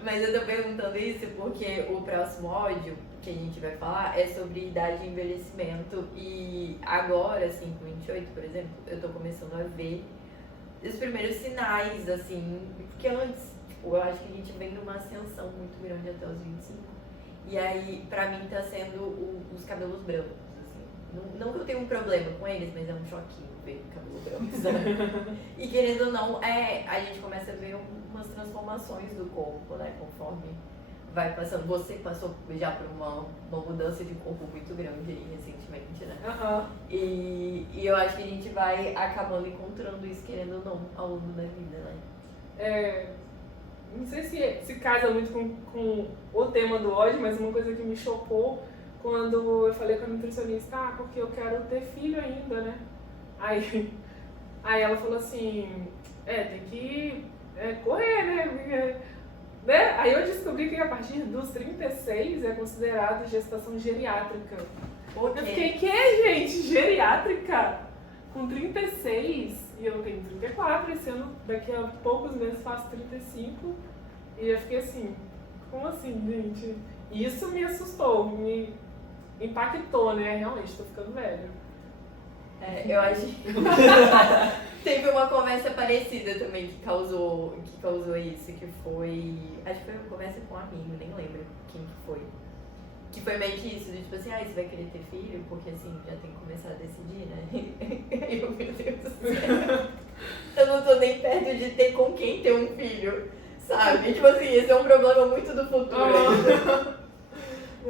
Mas eu tô perguntando isso porque o próximo áudio que a gente vai falar é sobre idade e envelhecimento. E agora, assim, com 28, por exemplo, eu tô começando a ver os primeiros sinais, assim, porque antes, tipo, eu acho que a gente vem numa ascensão muito grande até os 25. E aí, pra mim, tá sendo os cabelos brancos, assim. Não que eu tenha um problema com eles, mas é um choquinho ver cabelo branco, sabe? E querendo ou não, a gente começa a ver umas transformações do corpo, né, conforme vai passando. Você passou já por uma mudança de corpo muito grande aí recentemente, né? Uhum. E eu acho que a gente vai acabando encontrando isso, querendo ou não, ao longo da vida, né? Não sei se casa muito com o tema do ódio, mas uma coisa que me chocou quando eu falei com a nutricionista, porque eu quero ter filho ainda, né? Aí ela falou assim, tem que correr, né? Aí eu descobri que a partir dos 36 é considerado gestação geriátrica. Eu fiquei, gente? Geriátrica? Com 36? E eu tenho 34, esse ano, daqui a poucos meses faço 35. E eu fiquei assim, como assim, gente? E isso me assustou, me impactou, né? Realmente, tô ficando velho. Eu acho que teve uma conversa parecida também que causou isso, que foi... Acho que foi uma conversa com um amigo, nem lembro quem que foi. Que foi meio que isso, de tipo assim, você vai querer ter filho? Porque assim, já tem que começar a decidir, né? Eu, meu Deus do céu. Eu não tô nem perto de ter com quem ter um filho, sabe? Tipo assim, esse é um problema muito do futuro.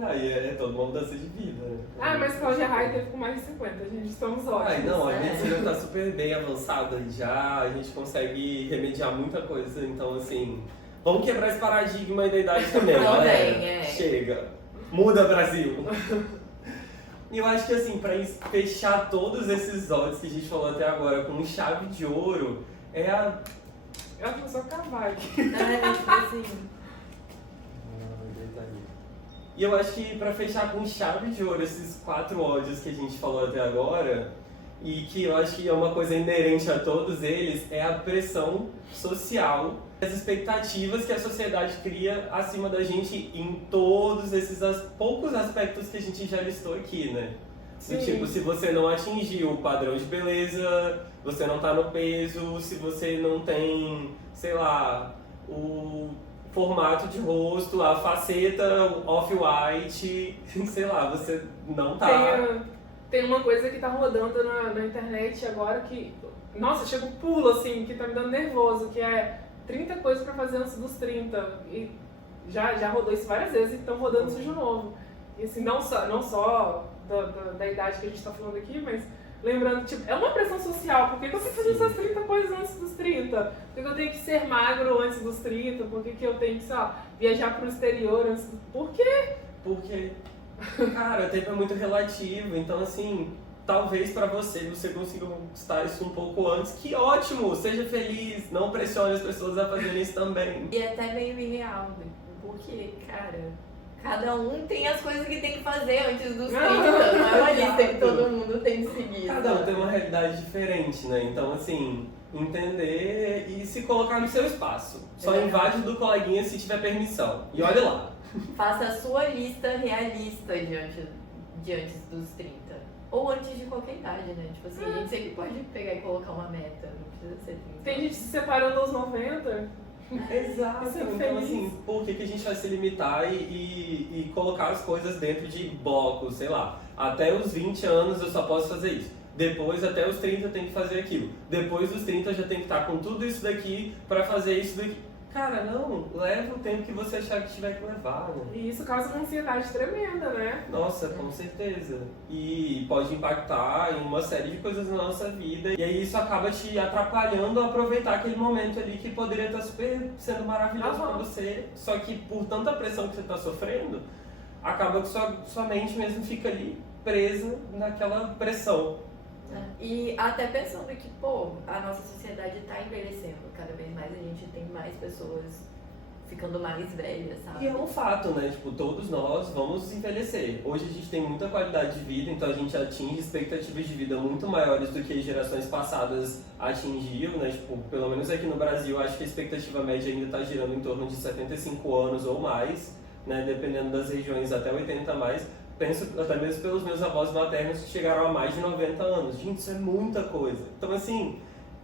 Aí todo uma mudança de vida, né? Mas Cláudia Raia teve com mais de 50, gente, estamos ótimos. Não, a medicina tá super bem avançada já, a gente consegue remediar muita coisa, então assim, vamos quebrar esse paradigma aí da idade também, galera. Chega, muda Brasil! E eu acho que assim, pra fechar todos esses olhos que a gente falou até agora com chave de ouro, Ela começou a cavar aqui. Tipo assim... E eu acho que pra fechar com chave de ouro esses 4 ódios que a gente falou até agora, e que eu acho que é uma coisa inerente a todos eles, é a pressão social, as expectativas que a sociedade cria acima da gente em todos esses poucos aspectos que a gente já listou aqui, né? Do tipo, se você não atingiu o padrão de beleza, você não tá no peso, se você não tem, sei lá, formato de rosto, a faceta off-white, sei lá, você não tá... Tem uma coisa que tá rodando na internet agora que, nossa, chega um pulo assim, que tá me dando nervoso, que é 30 coisas pra fazer antes dos 30. E já rodou isso várias vezes e estão rodando isso de novo. E assim, não só da idade que a gente tá falando aqui, mas lembrando, tipo, é uma pressão social. Por que eu tenho que fazer essas 30 coisas antes dos 30? Por que eu tenho que ser magro antes dos 30? Por que eu tenho que, sei lá, viajar pro exterior antes dos... Por quê? Porque, cara, o tempo é muito relativo, então assim, talvez pra você consiga conquistar isso um pouco antes. Que ótimo! Seja feliz, não pressione as pessoas a fazerem isso também. E até meio irreal, porque, cara, cada um tem as coisas que tem que fazer antes dos 30, não é uma lista que todo mundo tem que seguir. Cada um tem uma realidade diferente, né? Então, assim, entender e se colocar no seu espaço. Só invade do coleguinha se tiver permissão. E olha lá. Faça a sua lista realista diante dos 30. Ou antes de qualquer idade, né? Tipo assim, a gente sempre pode pegar e colocar uma meta, não precisa ser 30. Tem gente se separando aos 90. Exato. Isso é Então, feliz. assim, por que a gente vai se limitar e colocar as coisas dentro de blocos, sei lá. Até os 20 anos eu só posso fazer isso. Depois, até os 30 eu tenho que fazer aquilo. Depois dos 30 eu já tenho que estar com tudo isso daqui pra fazer isso daqui. Cara, não. Leva o tempo que você achar que tiver que levar, né? E isso causa uma ansiedade tremenda, né? Nossa, com certeza. E pode impactar em uma série de coisas na nossa vida. E aí isso acaba te atrapalhando a aproveitar aquele momento ali que poderia estar super sendo maravilhoso pra você. Só que por tanta pressão que você tá sofrendo, acaba que sua mente mesmo fica ali presa naquela pressão. E até pensando que, pô, a nossa sociedade tá envelhecendo. Cada vez mais a gente tem mais pessoas ficando mais velhas, sabe? E é um fato, né? Tipo, todos nós vamos envelhecer. Hoje a gente tem muita qualidade de vida, então a gente atinge expectativas de vida muito maiores do que as gerações passadas atingiam, né? Tipo, pelo menos aqui no Brasil, acho que a expectativa média ainda está girando em torno de 75 anos ou mais, né? Dependendo das regiões, até 80 a mais. Penso até mesmo pelos meus avós maternos que chegaram a mais de 90 anos. Gente, isso é muita coisa. Então, assim,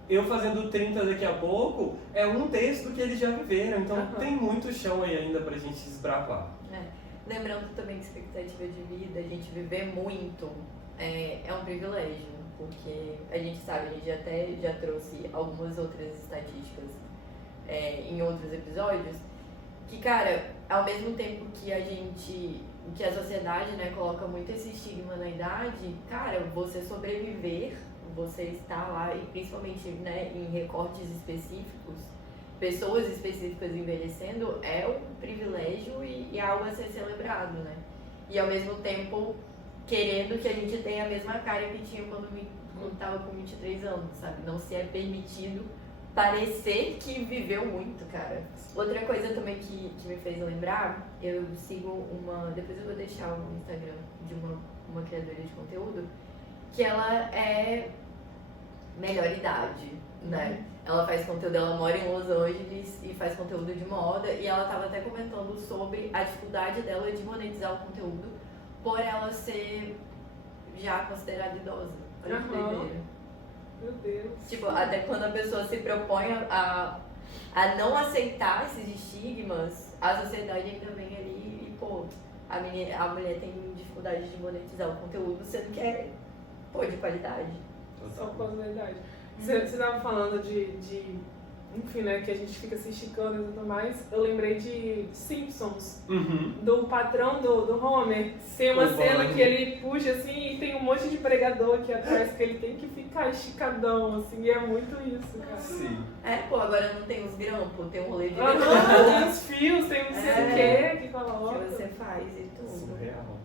eu fazendo 30 daqui a pouco, é um terço do que eles já viveram. Então, tem muito chão aí ainda pra gente desbravar. Lembrando também que expectativa de vida, a gente viver muito é um privilégio. Porque a gente sabe, a gente até já trouxe algumas outras estatísticas em outros episódios, que, cara, ao mesmo tempo que a sociedade, né, coloca muito esse estigma na idade, cara, você sobreviver, você estar lá, e principalmente, né, em recortes específicos, pessoas específicas envelhecendo, é um privilégio e algo a ser celebrado, né? E ao mesmo tempo, querendo que a gente tenha a mesma cara que tinha quando estava com 23 anos, sabe? Não se é permitido parecer que viveu muito, cara. Outra coisa também que me fez lembrar, eu sigo depois eu vou deixar o Instagram de uma criadora de conteúdo, que ela é melhor idade, né? Ela faz conteúdo, ela mora em Los Angeles e faz conteúdo de moda, e ela tava até comentando sobre a dificuldade dela de monetizar o conteúdo por ela ser já considerada idosa. Olha que doideira. Meu Deus. Tipo, até quando a pessoa se propõe a não aceitar esses estigmas, a sociedade ainda vem ali e, pô, a mulher tem dificuldade de monetizar o conteúdo, sendo que é, pô, de qualidade. Só por causa da idade. Você estava falando de, enfim, né, que a gente fica se esticando e tudo mais. Eu lembrei de Simpsons, do patrão do Homer. Tem uma cena que ele puxa assim e tem um monte de pregador aqui atrás que ele tem que ficar esticadão, assim, e é muito isso, cara. Sim. Pô, agora não tem os grampos, tem um rolê de Tem uns fios, tem um não sei o que coloca. que você faz e tudo. Surreal.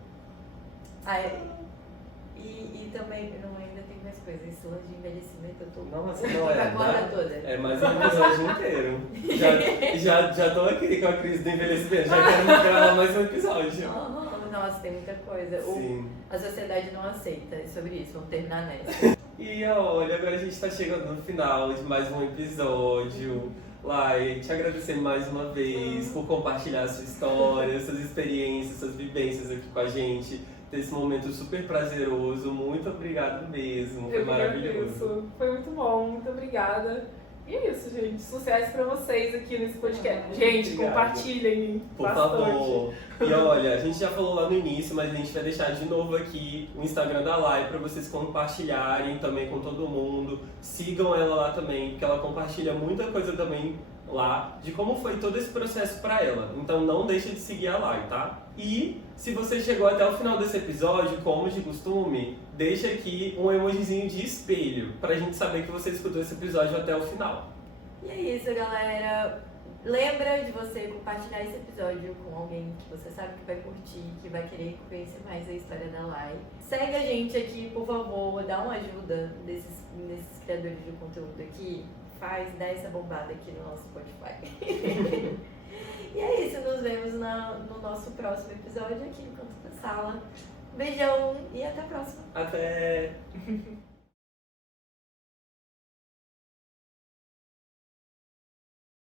E também, não, ainda tem mais coisas, estilos de envelhecimento, eu tô Nossa, não é. agora toda. É mais um episódio inteiro. Já tô aqui com a crise do envelhecimento, já quero gravar mais um episódio. Nossa, tem muita coisa. Sim. A sociedade não aceita, é sobre isso, vamos terminar nessa. E olha, agora a gente tá chegando no final de mais um episódio. Lai, te agradecer mais uma vez por compartilhar sua história, suas experiências, suas vivências aqui com a gente. Desse momento super prazeroso. Muito obrigado mesmo. Foi maravilhoso. Foi muito bom, muito obrigada. E é isso, gente. Sucesso pra vocês aqui nesse podcast. Gente, Obrigado. Compartilhem Por bastante. favor. E olha, a gente já falou lá no início, mas a gente vai deixar de novo aqui o Instagram da Lai para vocês compartilharem também com todo mundo. Sigam ela lá também, porque ela compartilha muita coisa também lá de como foi todo esse processo para ela. Então não deixa de seguir a Lai, tá? E se você chegou até o final desse episódio, como de costume, deixa aqui um emojizinho de espelho pra gente saber que você escutou esse episódio até o final. E é isso, galera. Lembra de você compartilhar esse episódio com alguém que você sabe que vai curtir, que vai querer conhecer mais a história da Lai. Segue a gente aqui, por favor, dá uma ajuda nesses criadores de conteúdo aqui. Dá essa bombada aqui no nosso Spotify. E é isso, nos vemos no nosso próximo episódio aqui no Canto da Sala. Beijão e até a próxima. Até!